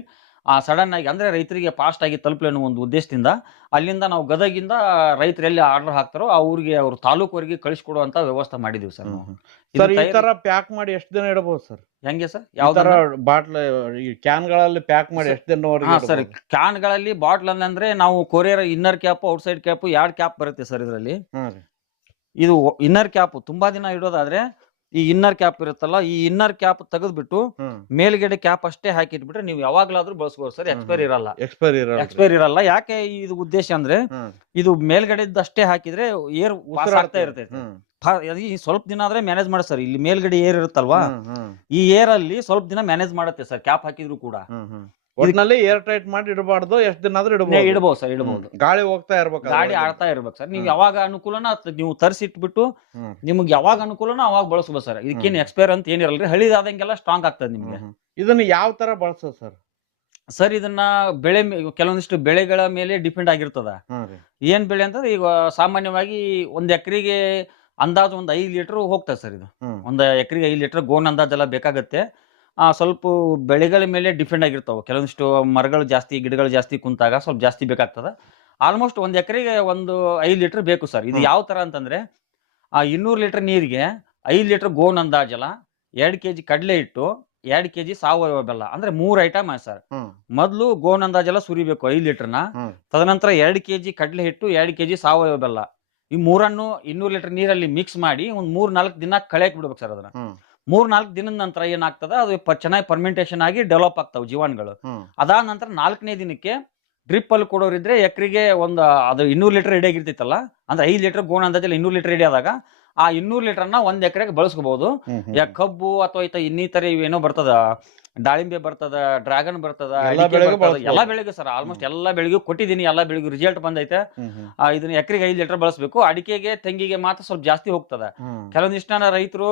ಸಡನ್ ಆಗಿ ಅಂದ್ರೆ ರೈತರಿಗೆ ಫಾಸ್ಟ್ ಆಗಿ ತಲುಪಲಿ ಅನ್ನೋ ಒಂದು ಉದ್ದೇಶದಿಂದ ಅಲ್ಲಿಂದ ನಾವು ಗದಗಿಂದ ರೈತರು ಎಲ್ಲಿ ಆರ್ಡರ್ ಹಾಕ್ತಾರೋ ಆ ಊರಿಗೆ ಅವ್ರ ತಾಲೂಕುವರೆಗೆ ಕಳಿಸ್ಕೊಡುವಂತ ವ್ಯವಸ್ಥೆ ಮಾಡಿದೀವಿ ಸರ್ ನಾವು. ಸರ್ ಈ ತರ ಪ್ಯಾಕ್ ಮಾಡಿ ಎಷ್ಟು ದಿನ ಇಡಬಹುದು ಸರ್? ಹೆಂಗೆ ಸರ್? ಯಾವ ತರ ಬಾಟ್ಲ್ ಈ ಕ್ಯಾನ್ಗಳಲ್ಲಿ ಪ್ಯಾಕ್ ಮಾಡಿ ಎಷ್ಟು ದಿನವರೆಗೆ? ಸರ್ ಕ್ಯಾನ್ಗಳಲ್ಲಿ ಬಾಟ್ಲ್ ಅಂದ್ರೆ ನಾವು courier inner cap outside cap 2 cap ಬರುತ್ತೆ ಸರ್ ಇದರಲ್ಲಿ. ಇದು ಇನ್ನರ್ ಕ್ಯಾಪ್ ತುಂಬಾ ದಿನ ಇಡೋದಾದ್ರೆ ಈ ಇನ್ನರ್ ಕ್ಯಾಪ್ ಇರುತ್ತಲ್ಲ, ಈ ಇನ್ನರ್ ಕ್ಯಾಪ್ ತೆಗೆದ್ಬಿಟ್ಟು ಮೇಲ್ಗಡೆ ಕ್ಯಾಪ್ ಅಷ್ಟೇ ಹಾಕಿಟ್ಬಿಟ್ರೆ ನೀವು ಯಾವಾಗ್ಲಾದ್ರೂ ಬಳಸ್ಬೋದು ಸರ್. ಎಕ್ಸ್ಪೈರ್ ಇರಲ್ಲ. ಯಾಕೆ ಇದು ಉದ್ದೇಶ ಅಂದ್ರೆ ಇದು ಮೇಲ್ಗಡೆ ಅಷ್ಟೇ ಹಾಕಿದ್ರೆ ಏರ್ ಆಗ್ತಾ ಇರ್ತೈತೆ. ಸ್ವಲ್ಪ ದಿನ ಆದ್ರೆ ಮ್ಯಾನೇಜ್ ಮಾಡಿ ಸರ್. ಇಲ್ಲಿ ಮೇಲ್ಗಡೆ ಏರ್ ಇರುತ್ತಲ್ವಾ, ಈ ಏರ್ ಅಲ್ಲಿ ಸ್ವಲ್ಪ ದಿನ ಮ್ಯಾನೇಜ್ ಮಾಡುತ್ತೆ ಸರ್ ಕ್ಯಾಪ್ ಹಾಕಿದ್ರು ಕೂಡ. ಒಟ್ನಲ್ಲಿ ಏರ್ ಟೈಟ್ ಮಾಡಿ ಇಡಬಾರ್ದು, ಎಷ್ಟು ದಿನ ಆದ್ರೂ ಇಡಬಹುದು ಸರ್. ಇಡಬಹುದು, ಗಾಳಿ ಹೋಗ್ತಾ ಇರ್ಬೇಕು, ಗಾಳಿ ಆಡ್ತಾ ಇರ್ಬೇಕು ಸರ್. ನೀವು ಯಾವಾಗ ಅನುಕೂಲನ ನೀವು ತರಿಸಿಟ್ಬಿಟ್ಟು ನಿಮ್ಗೆ ಯಾವಾಗ ಅನುಕೂಲನ ಅವಾಗ ಬಳಸಬಹುದು ಸರ್. ಇದಕ್ಕೇನು ಎಕ್ಸ್ಪೈರ್ ಅಂತ ಏನಿರಲ್ರಿ, ಹಳಿದಾದಂಗೆಲ್ಲ ಸ್ಟ್ರಾಂಗ್ ಆಗ್ತದೆ ನಿಮ್ಗೆ. ಇದನ್ನ ಯಾವ ತರ ಬಳಸೋದು ಸರ್? ಸರ್ ಇದನ್ನ ಕೆಲವೊಂದಿಷ್ಟು ಬೆಳೆಗಳ ಮೇಲೆ ಡಿಪೆಂಡ್ ಆಗಿರ್ತದ. ಏನ್ ಬೆಳೆ ಅಂತಂದ್ರೆ ಈಗ ಸಾಮಾನ್ಯವಾಗಿ ಒಂದ್ ಎಕರೆಗೆ ಅಂದಾಜು ಒಂದ್ 5 ಲೀಟರ್ ಹೋಗ್ತದೆ ಸರ್. ಇದು ಒಂದ್ ಎಕರೆಗೆ 5 ಲೀಟರ್ ಗೋನ್ ಅಂದಾಜೆಲ್ಲ ಬೇಕಾಗತ್ತೆ. ಸ್ವಲ್ಪ ಬೆಳೆಗಳ ಮೇಲೆ ಡಿಪೆಂಡ್ ಆಗಿರ್ತಾವೆ. ಕೆಲವೊಂದಿಷ್ಟು ಮರಗಳು ಜಾಸ್ತಿ ಗಿಡಗಳು ಜಾಸ್ತಿ ಕುಂತಾಗ ಸ್ವಲ್ಪ ಜಾಸ್ತಿ ಬೇಕಾಗ್ತದ. ಆಲ್ಮೋಸ್ಟ್ ಒಂದ್ ಎಕರೆಗೆ ಒಂದು 5 ಲೀಟರ್ ಬೇಕು ಸರ್. ಇದು ಯಾವ ತರ ಅಂತಂದ್ರೆ 200 ಲೀಟರ್ ನೀರಿಗೆ 5 ಲೀಟರ್ ಗೋನ್ ಅಂದಾಜಲ, 2 kg ಕಡಲೆ ಹಿಟ್ಟು, 2 kg ಸಾವಯವ ಬೆಲ್ಲ, ಅಂದ್ರೆ 3 ಐಟಮ್ ಸರ್. ಮೊದ್ಲು ಗೋನ್ ಅಂದಾಜೆಲ್ಲ ಸುರಿಬೇಕು 5 ಲೀಟರ್ನ. ತದನಂತರ 2 kg ಕಡಲೆ ಹಿಟ್ಟು, 2 kg ಸಾವಯವ ಬೆಲ್ಲ, ಈ ಮೂರನ್ನು 200 ಲೀಟರ್ ನೀರಲ್ಲಿ ಮಿಕ್ಸ್ ಮಾಡಿ ಒಂದ್ 3-4 ದಿನ ಕಳೆಯಕ್ ಬಿಡ್ಬೇಕು ಸರ್. ಅದನ್ನ 3-4 ದಿನದ ನಂತರ ಏನಾಗ್ತದ, ಅದು ಚೆನ್ನಾಗಿ ಫರ್ಮೆಂಟೇಶನ್ ಆಗಿ ಡೆವಲಪ್ ಆಗ್ತಾವ ಜೀವಾಣುಗಳು. ಅದಾದ ನಂತರ 4ನೇ ದಿನಕ್ಕೆ ಡ್ರಿಪ್ ಅಲ್ಲಿ ಕೊಡೋರಿದ್ರೆ ಎಕರೆಗೆ ಒಂದು ಅದು 200 ಲೀಟರ್ ರೆಡಿ ಆಗಿರ್ತೈತಲ್ಲ, ಅಂದ್ರೆ 5 ಲೀಟರ್ ಗೋಣ ಅಂದಾಜಲ್ಲಿ 200 ಲೀಟರ್ ರೆಡಿ ಆದಾಗ ಆ 200 ಲೀಟರ್ನ 1 ಎಕರೆಗೆ ಬಳಸ್ಕೋಬಹುದು. ಕಬ್ಬು ಅಥವಾ ಇನ್ನಿತರ ಇವೇನೋ ಬರ್ತದ, ದಾಳಿಂಬೆ ಬರ್ತದ, ಡ್ರ್ಯಾಗನ್ ಬರ್ತದ, ಎಲ್ಲಾ ಬೆಳೆಗೂ ಸರ್. ಆಲ್ಮೋಸ್ಟ್ ಎಲ್ಲಾ ಬೆಳೆಗೂ ಕೊಟ್ಟಿದ್ದೀನಿ, ಎಲ್ಲಾ ಬೆಳೆಗೂ ರಿಸಲ್ಟ್ ಬಂದೈತೆ. ಇದನ್ನ ಎಕರೆಗೆ 5 ಲೀಟರ್ ಬಳಸಬೇಕು. ಅಡಿಕೆಗೆ ತೆಂಗಿಗೆ ಮಾತ್ರ ಸ್ವಲ್ಪ ಜಾಸ್ತಿ ಹೋಗ್ತದ. ಕೆಲವೊಂದಿಷ್ಟು ರೈತರು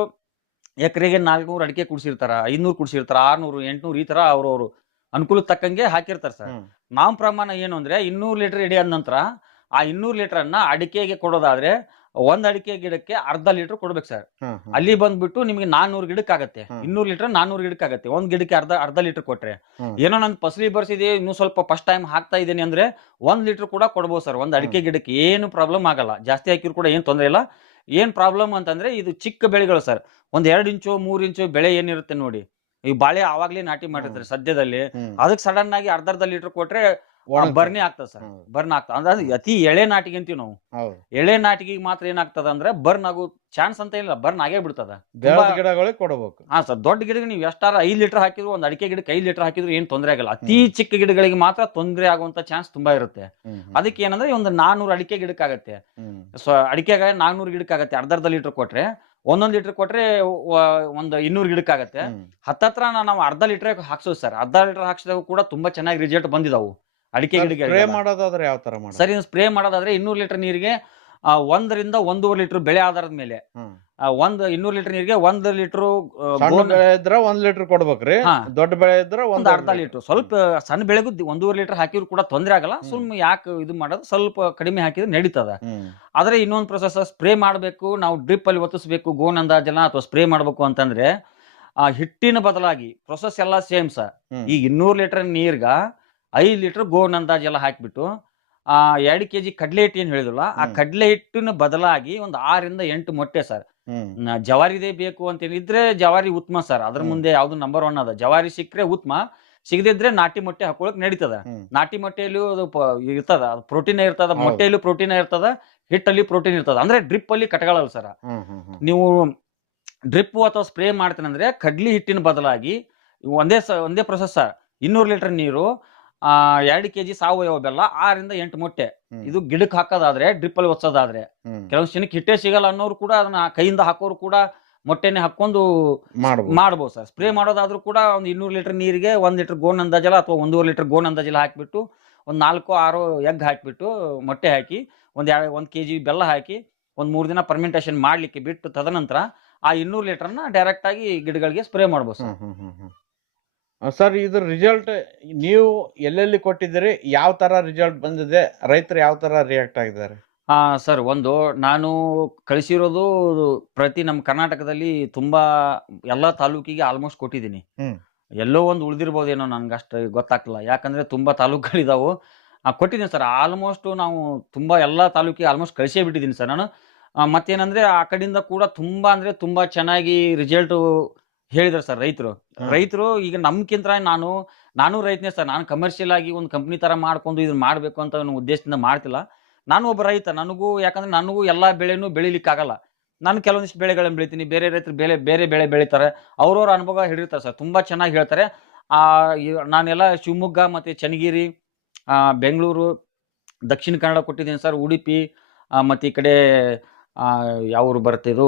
ಎಕರೆಗೆ 400 ಅಡಿಕೆ ಕುಡಿಸಿರ್ತಾರ, 500 ಕುಡಿಸಿರ್ತಾರ, 600, 800 ಈ ತರ ಅವ್ರವ್ರು ಅನುಕೂಲ ತಕ್ಕಂಗೆ ಹಾಕಿರ್ತಾರ ಸರ್. ನಮ್ಮ ಪ್ರಮಾಣ ಏನು ಅಂದ್ರೆ 200 ಲೀಟರ್ ರೆಡಿ ಆದ ನಂತರ ಆ 200 ಲೀಟರ್ ಅನ್ನ ಅಡಿಕೆಗೆ ಕೊಡೋದಾದ್ರೆ ಒಂದ್ ಅಡಿಕೆ ಗಿಡಕ್ಕೆ ಅರ್ಧ ಲೀಟರ್ ಕೊಡ್ಬೇಕು ಸರ್. ಅಲ್ಲಿ ಬಂದ್ಬಿಟ್ಟು ನಿಮ್ಗೆ 400 ಗಿಡಕ್ಕೆ ಆಗತ್ತೆ. 200 ಲೀಟರ್ 400 ಗಿಡಕ್ಕೆ ಆಗತ್ತೆ. ಒಂದ್ ಗಿಡಕ್ಕೆ ಅರ್ಧ ಲೀಟರ್ ಕೊಟ್ರೆ, ಏನೋ ನನ್ ಫಸಲಿ ಬರ್ಸಿದೆ ಇನ್ನು ಸ್ವಲ್ಪ ಫಸ್ಟ್ ಟೈಮ್ ಹಾಕ್ತಾ ಇದ್ದೇನೆ ಅಂದ್ರೆ 1 ಲೀಟರ್ ಕೂಡ ಕೊಡ್ಬೋದು ಸರ್. ಒಂದ್ ಅಡಿಕೆ ಗಿಡಕ್ಕೆ ಏನು ಪ್ರಾಬ್ಲಮ್ ಆಗಲ್ಲ. ಜಾಸ್ತಿ ಹಾಕಿದ್ರು ಕೂಡ ಏನ್ ತೊಂದರೆ ಇಲ್ಲ. ಏನ್ ಪ್ರಾಬ್ಲಮ್ ಅಂತಂದ್ರೆ ಇದು ಚಿಕ್ಕ ಬೆಳೆಗಳು ಸರ್. ಒಂದ್ 2 ಇಂಚು 3 ಇಂಚು ಬೆಳೆ ಏನಿರುತ್ತೆ ನೋಡಿ, ಈ ಬಾಳೆ ಆವಾಗ್ಲೇ ನಾಟಿ ಮಾಡಿರ್ತಾರೆ ಸದ್ಯದಲ್ಲಿ, ಅದಕ್ಕೆ ಸಡನ್ ಆಗಿ ಅರ್ಧ ಲೀಟರ್ ಕೊಟ್ರೆ ಬರ್ನಿ ಆಗ್ತದ ಸರ್. ಬರ್ನ್ ಆಗ್ತದ ಅಂದ್ರೆ ಅತಿ ಎಳೆ ನಾಟಿಗೆ ಅಂತೀವಿ ನಾವು. ಎಳೆ ನಾಟಿಗೆ ಮಾತ್ರ ಏನಾಗ್ತದ ಅಂದ್ರೆ ಬರ್ನ್ ಆಗೋ ಚಾನ್ಸ್ ಅಂತ ಇಲ್ಲ, ಬರ್ನ್ ಆಗೇ ಬಿಡ್ತದ. ಕೊಡಬೇಕು. ಸರ್ ದೊಡ್ಡ ಗಿಡಕ್ಕೆ ನೀವು ಎಷ್ಟಾರ 5 ಲೀಟರ್ ಹಾಕಿದ್ರು, ಒಂದ್ ಅಡಿಕೆ ಗಿಡಕ್ಕೆ 5 ಲೀಟರ್ ಹಾಕಿದ್ರು ಏನ್ ತೊಂದರೆ ಆಗಲ್ಲ. ಅತಿ ಚಿಕ್ಕ ಗಿಡಗಳಿಗೆ ಮಾತ್ರ ತೊಂದರೆ ಆಗುವಂತ ಚಾನ್ಸ್ ತುಂಬಾ ಇರುತ್ತೆ. ಅದಕ್ಕೆ ಏನಂದ್ರೆ ಒಂದು 400 ಅಡಿಕೆ ಗಿಡಕ್ಕಾಗತ್ತೆ. ಸೊ ಅಡಿಕೆಗೆ 400 ಗಿಡಕ್ಕಾಗತ್ತೆ. ಅರ್ಧ ಲೀಟರ್ ಕೊಟ್ರೆ, 1 ಲೀಟರ್ ಕೊಟ್ರೆ ಒಂದು 200 ಗಿಡಕ್ಕಾಗತ್ತೆ. ಹತ್ತತ್ರ ನಾವು ಅರ್ಧ ಲೀಟರ್ ಹಾಕ್ಸೋದು ಸರ್. ಅರ್ಧ ಲೀಟರ್ ಹಾಕ್ಸಿದಾಗ ಕೂಡ ತುಂಬಾ ಚೆನ್ನಾಗಿ ರಿಸಲ್ಟ್ ಬಂದಿದಾವು ಅಡಿಕೆ ಗಿಡಕ್ಕೆ. ಸ್ಪ್ರೇ ಮಾಡೋದಾದ್ರೆ ಯಾವ ತರ ಮಾಡೋದು ಸರ್? ಸ್ಪ್ರೇ ಮಾಡೋದಾದ್ರೆ 200 ಲೀಟರ್ ನೀರಿಗೆ 1 ರಿಂದ 1.5 ಲೀಟರ್ ಬೆಳೆ ಆಧಾರದ ಮೇಲೆ 200 ಲೀಟರ್ ನೀರಿಗೆ 1 ಲೀಟರ್ ಇದ್ರೆ 1 ಲೀಟರ್ ಕೊಡ್ಬೇಕ್ರಿ. ದೊಡ್ಡ ಬೆಳೆ ಇದ್ರೆ ಒಂದು ಅರ್ಧ ಲೀಟರ್. ಸ್ವಲ್ಪ ಸಣ್ಣ ಬೆಳೆಗೂ 1.5 ಲೀಟರ್ ಹಾಕಿದ್ರು ಕೂಡ ತೊಂದರೆ ಆಗಲ್ಲ. ಸುಮ್ಮನೆ ಯಾಕೆ ಇದು ಮಾಡೋದು, ಸ್ವಲ್ಪ ಕಡಿಮೆ ಹಾಕಿದ್ರೆ ನಡೀತದ. ಆದ್ರೆ ಇನ್ನೊಂದು ಪ್ರೊಸೆಸ್, ಸ್ಪ್ರೇ ಮಾಡ್ಬೇಕು ನಾವು, ಡ್ರಿಪ್ ಅಲ್ಲಿ ಒತ್ತಿಸ್ಬೇಕು ಗೋನ್ ಅಂದಾಜನ ಅಥವಾ ಸ್ಪ್ರೇ ಮಾಡ್ಬೇಕು ಅಂತಂದ್ರೆ ಹಿಟ್ಟಿನ ಬದಲಾಗಿ ಪ್ರೊಸೆಸ್ ಎಲ್ಲ ಸೇಮ್ ಸರ್. ಈಗ 200 ಲೀಟರ್ ನೀರ್ಗ 5 ಲೀಟರ್ ಗೋನ್ ಅಂದಾಜೆಲ್ಲ ಹಾಕ್ಬಿಟ್ಟು 2 kg ಕಡ್ಲೆ ಹಿಟ್ಟು ಏನ್ ಹೇಳಿದ್ರಲ್ಲ, ಆ ಕಡ್ಲೆ ಹಿಟ್ಟಿನ ಬದಲಾಗಿ ಒಂದು 6 ರಿಂದ 8 ಮೊಟ್ಟೆ ಸರ್. ಜವಾರಿದೇ ಬೇಕು ಅಂತ ಏನಿದ್ರೆ ಜವಾರಿ ಉತ್ತಮ ಸರ್. ಅದ್ರ ಮುಂದೆ ಯಾವ್ದು ನಂಬರ್ 1 ಅದ. ಜವಾರಿ ಸಿಕ್ಕರೆ ಉತ್ತಮ, ಸಿಗದಿದ್ರೆ ನಾಟಿ ಮೊಟ್ಟೆ ಹಾಕೊಳಕ್ ನಡೀತದ. ನಾಟಿ ಮೊಟ್ಟೆಯಲ್ಲೂ ಇರ್ತದ, ಪ್ರೋಟೀನ್ ಇರ್ತದ. ಮೊಟ್ಟೆಯಲ್ಲೂ ಪ್ರೋಟೀನ್ ಇರ್ತದ, ಹಿಟ್ಟಲ್ಲಿ ಪ್ರೋಟೀನ್ ಇರ್ತದ. ಅಂದ್ರೆ ಡ್ರಿಪ್ ಅಲ್ಲಿ ಕಟ್ಗಳಲ್ಲ ಸರ್. ನೀವು ಡ್ರಿಪ್ ಅಥವಾ ಸ್ಪ್ರೇ ಮಾಡ್ತೇನೆ ಕಡ್ಲಿ ಹಿಟ್ಟಿನ ಬದಲಾಗಿ ಒಂದೇ ಪ್ರೊಸೆಸ್ ಸರ್. 200 ಲೀಟರ್ ನೀರು, 2 kg ಸಾವಯವ ಬೆಲ್ಲ, 6 ರಿಂದ 8 ಮೊಟ್ಟೆ. ಇದು ಗಿಡಕ್ಕೆ ಹಾಕೋದಾದ್ರೆ, ಡ್ರಿಪ್ ಅಲ್ಲಿ ಒತ್ಸೋದಾದ್ರೆ, ಕೆಲವೊಂದು ಜನಕ್ಕೆ ಹಿಟ್ಟೆ ಸಿಗಲ್ಲ ಅನ್ನೋರು ಕೂಡ ಅದನ್ನ ಕೈಯಿಂದ ಹಾಕೋರು ಕೂಡ ಮೊಟ್ಟೆನೆ ಹಾಕೊಂಡು ಮಾಡ್ಬೋದು ಸರ್. ಸ್ಪ್ರೇ ಮಾಡೋದಾದ್ರೂ ಕೂಡ ಒಂದು 200 ಲೀಟರ್ ನೀರಿಗೆ 1 ಲೀಟರ್ ಗೋನ್ ಅಂದಾಜಲ ಅಥವಾ 1.5 ಲೀಟರ್ ಗೋನ್ ಅಂದಾಜಲ ಹಾಕ್ಬಿಟ್ಟು ಒಂದು 4-6 ಎಗ್ ಹಾಕ್ಬಿಟ್ಟು ಮೊಟ್ಟೆ ಹಾಕಿ 1 kg ಬೆಲ್ಲ ಹಾಕಿ ಒಂದ್ 3 ದಿನ ಫರ್ಮೆಂಟೇಶನ್ ಮಾಡ್ಲಿಕ್ಕೆ ಬಿಟ್ಟು ತದನಂತರ ಆ 200 ಲೀಟರ್ನ ಡೈರೆಕ್ಟ್ ಆಗಿ ಗಿಡಗಳಿಗೆ ಸ್ಪ್ರೇ ಮಾಡ್ಬೋದು ಸರ್. ಸರ್ ಇದ್ರ ರಿಸಲ್ಟ್ ನೀವು ಎಲ್ಲೆಲ್ಲಿ ಕೊಟ್ಟಿದ್ದೀರಿ, ಯಾವ ತರ ರಿಸಲ್ಟ್ ಬಂದಿದೆ, ರೈತರು ಯಾವ ತರ ರಿಯಾಕ್ಟ್ ಆಗಿದ್ದಾರೆ? ಸರ್ ಒಂದು ನಾನು ಕಳಿಸಿರೋದು ಪ್ರತಿ ನಮ್ಮ ಕರ್ನಾಟಕದಲ್ಲಿ ತುಂಬಾ ಎಲ್ಲಾ ತಾಲೂಕಿಗೆ ಆಲ್ಮೋಸ್ಟ್ ಕೊಟ್ಟಿದ್ದೀನಿ. ಹ್ಮ್ ಎಲ್ಲೋ ಒಂದು ಉಳಿದಿರ್ಬೋದೇನೋ ನನ್ಗೆ ಅಷ್ಟು ಗೊತ್ತಾಗ್ತಿಲ್ಲ, ಯಾಕಂದ್ರೆ ತುಂಬಾ ತಾಲೂಕುಗಳಿದಾವು. ಕೊಟ್ಟಿದ್ದೀನಿ ಸರ್, ಆಲ್ಮೋಸ್ಟ್ ನಾವು ತುಂಬಾ ಎಲ್ಲಾ ತಾಲೂಕಿಗೆ ಆಲ್ಮೋಸ್ಟ್ ಕಳಿಸೇ ಬಿಟ್ಟಿದ್ದೀನಿ ಸರ್ ನಾನು. ಮತ್ತೇನಂದ್ರೆ ಆ ಕಡೆಯಿಂದ ಕೂಡ ತುಂಬಾ ಅಂದ್ರೆ ತುಂಬಾ ಚೆನ್ನಾಗಿ ರಿಸಲ್ಟ್ ಹೇಳಿದ್ರು ಸರ್ ರೈತರು. ಹ್ಮ್. ರೈತರು ಈಗ ನಮ್ಕಿಂತ ನಾನು ರೈತನೇ ಸರ್. ನಾನು ಕಮರ್ಷಿಯಲ್ ಆಗಿ ಒಂದು ಕಂಪ್ನಿ ತರ ಮಾಡ್ಕೊಂಡು ಇದನ್ನ ಮಾಡ್ಬೇಕು ಅಂತ ಅನ್ನೋ ಉದ್ದೇಶದಿಂದ ಮಾಡ್ತಿಲ್ಲ. ನಾನು ಒಬ್ಬ ರೈತ. ಯಾಕಂದ್ರೆ ನನಗೂ ಎಲ್ಲಾ ಬೆಳೆನೂ ಬೆಳಿಲಿಕ್ಕಾಗಲ್ಲ. ನಾನು ಕೆಲವೊಂದಿಷ್ಟು ಬೆಳೆಗಳನ್ನ ಬೆಳಿತೀನಿ, ಬೇರೆ ರೈತರು ಬೇರೆ ಬೆಳೆ ಬೆಳಿತಾರೆ. ಅವ್ರವ್ರ ಅನುಭವ ಹೇಳಿರ್ತಾರೆ ಸರ್, ತುಂಬಾ ಚೆನ್ನಾಗಿ ಹೇಳ್ತಾರೆ. ನಾನೆಲ್ಲ ಶಿವಮೊಗ್ಗ ಮತ್ತೆ ಚನ್ನಗಿರಿ, ಬೆಂಗಳೂರು, ದಕ್ಷಿಣ ಕನ್ನಡ ಕೊಟ್ಟಿದ್ದೀನಿ ಸರ್, ಉಡುಪಿ, ಮತ್ತೆ ಈ ಕಡೆ ಯಾವ ಊರು ಬರುತ್ತೆ ಇದು,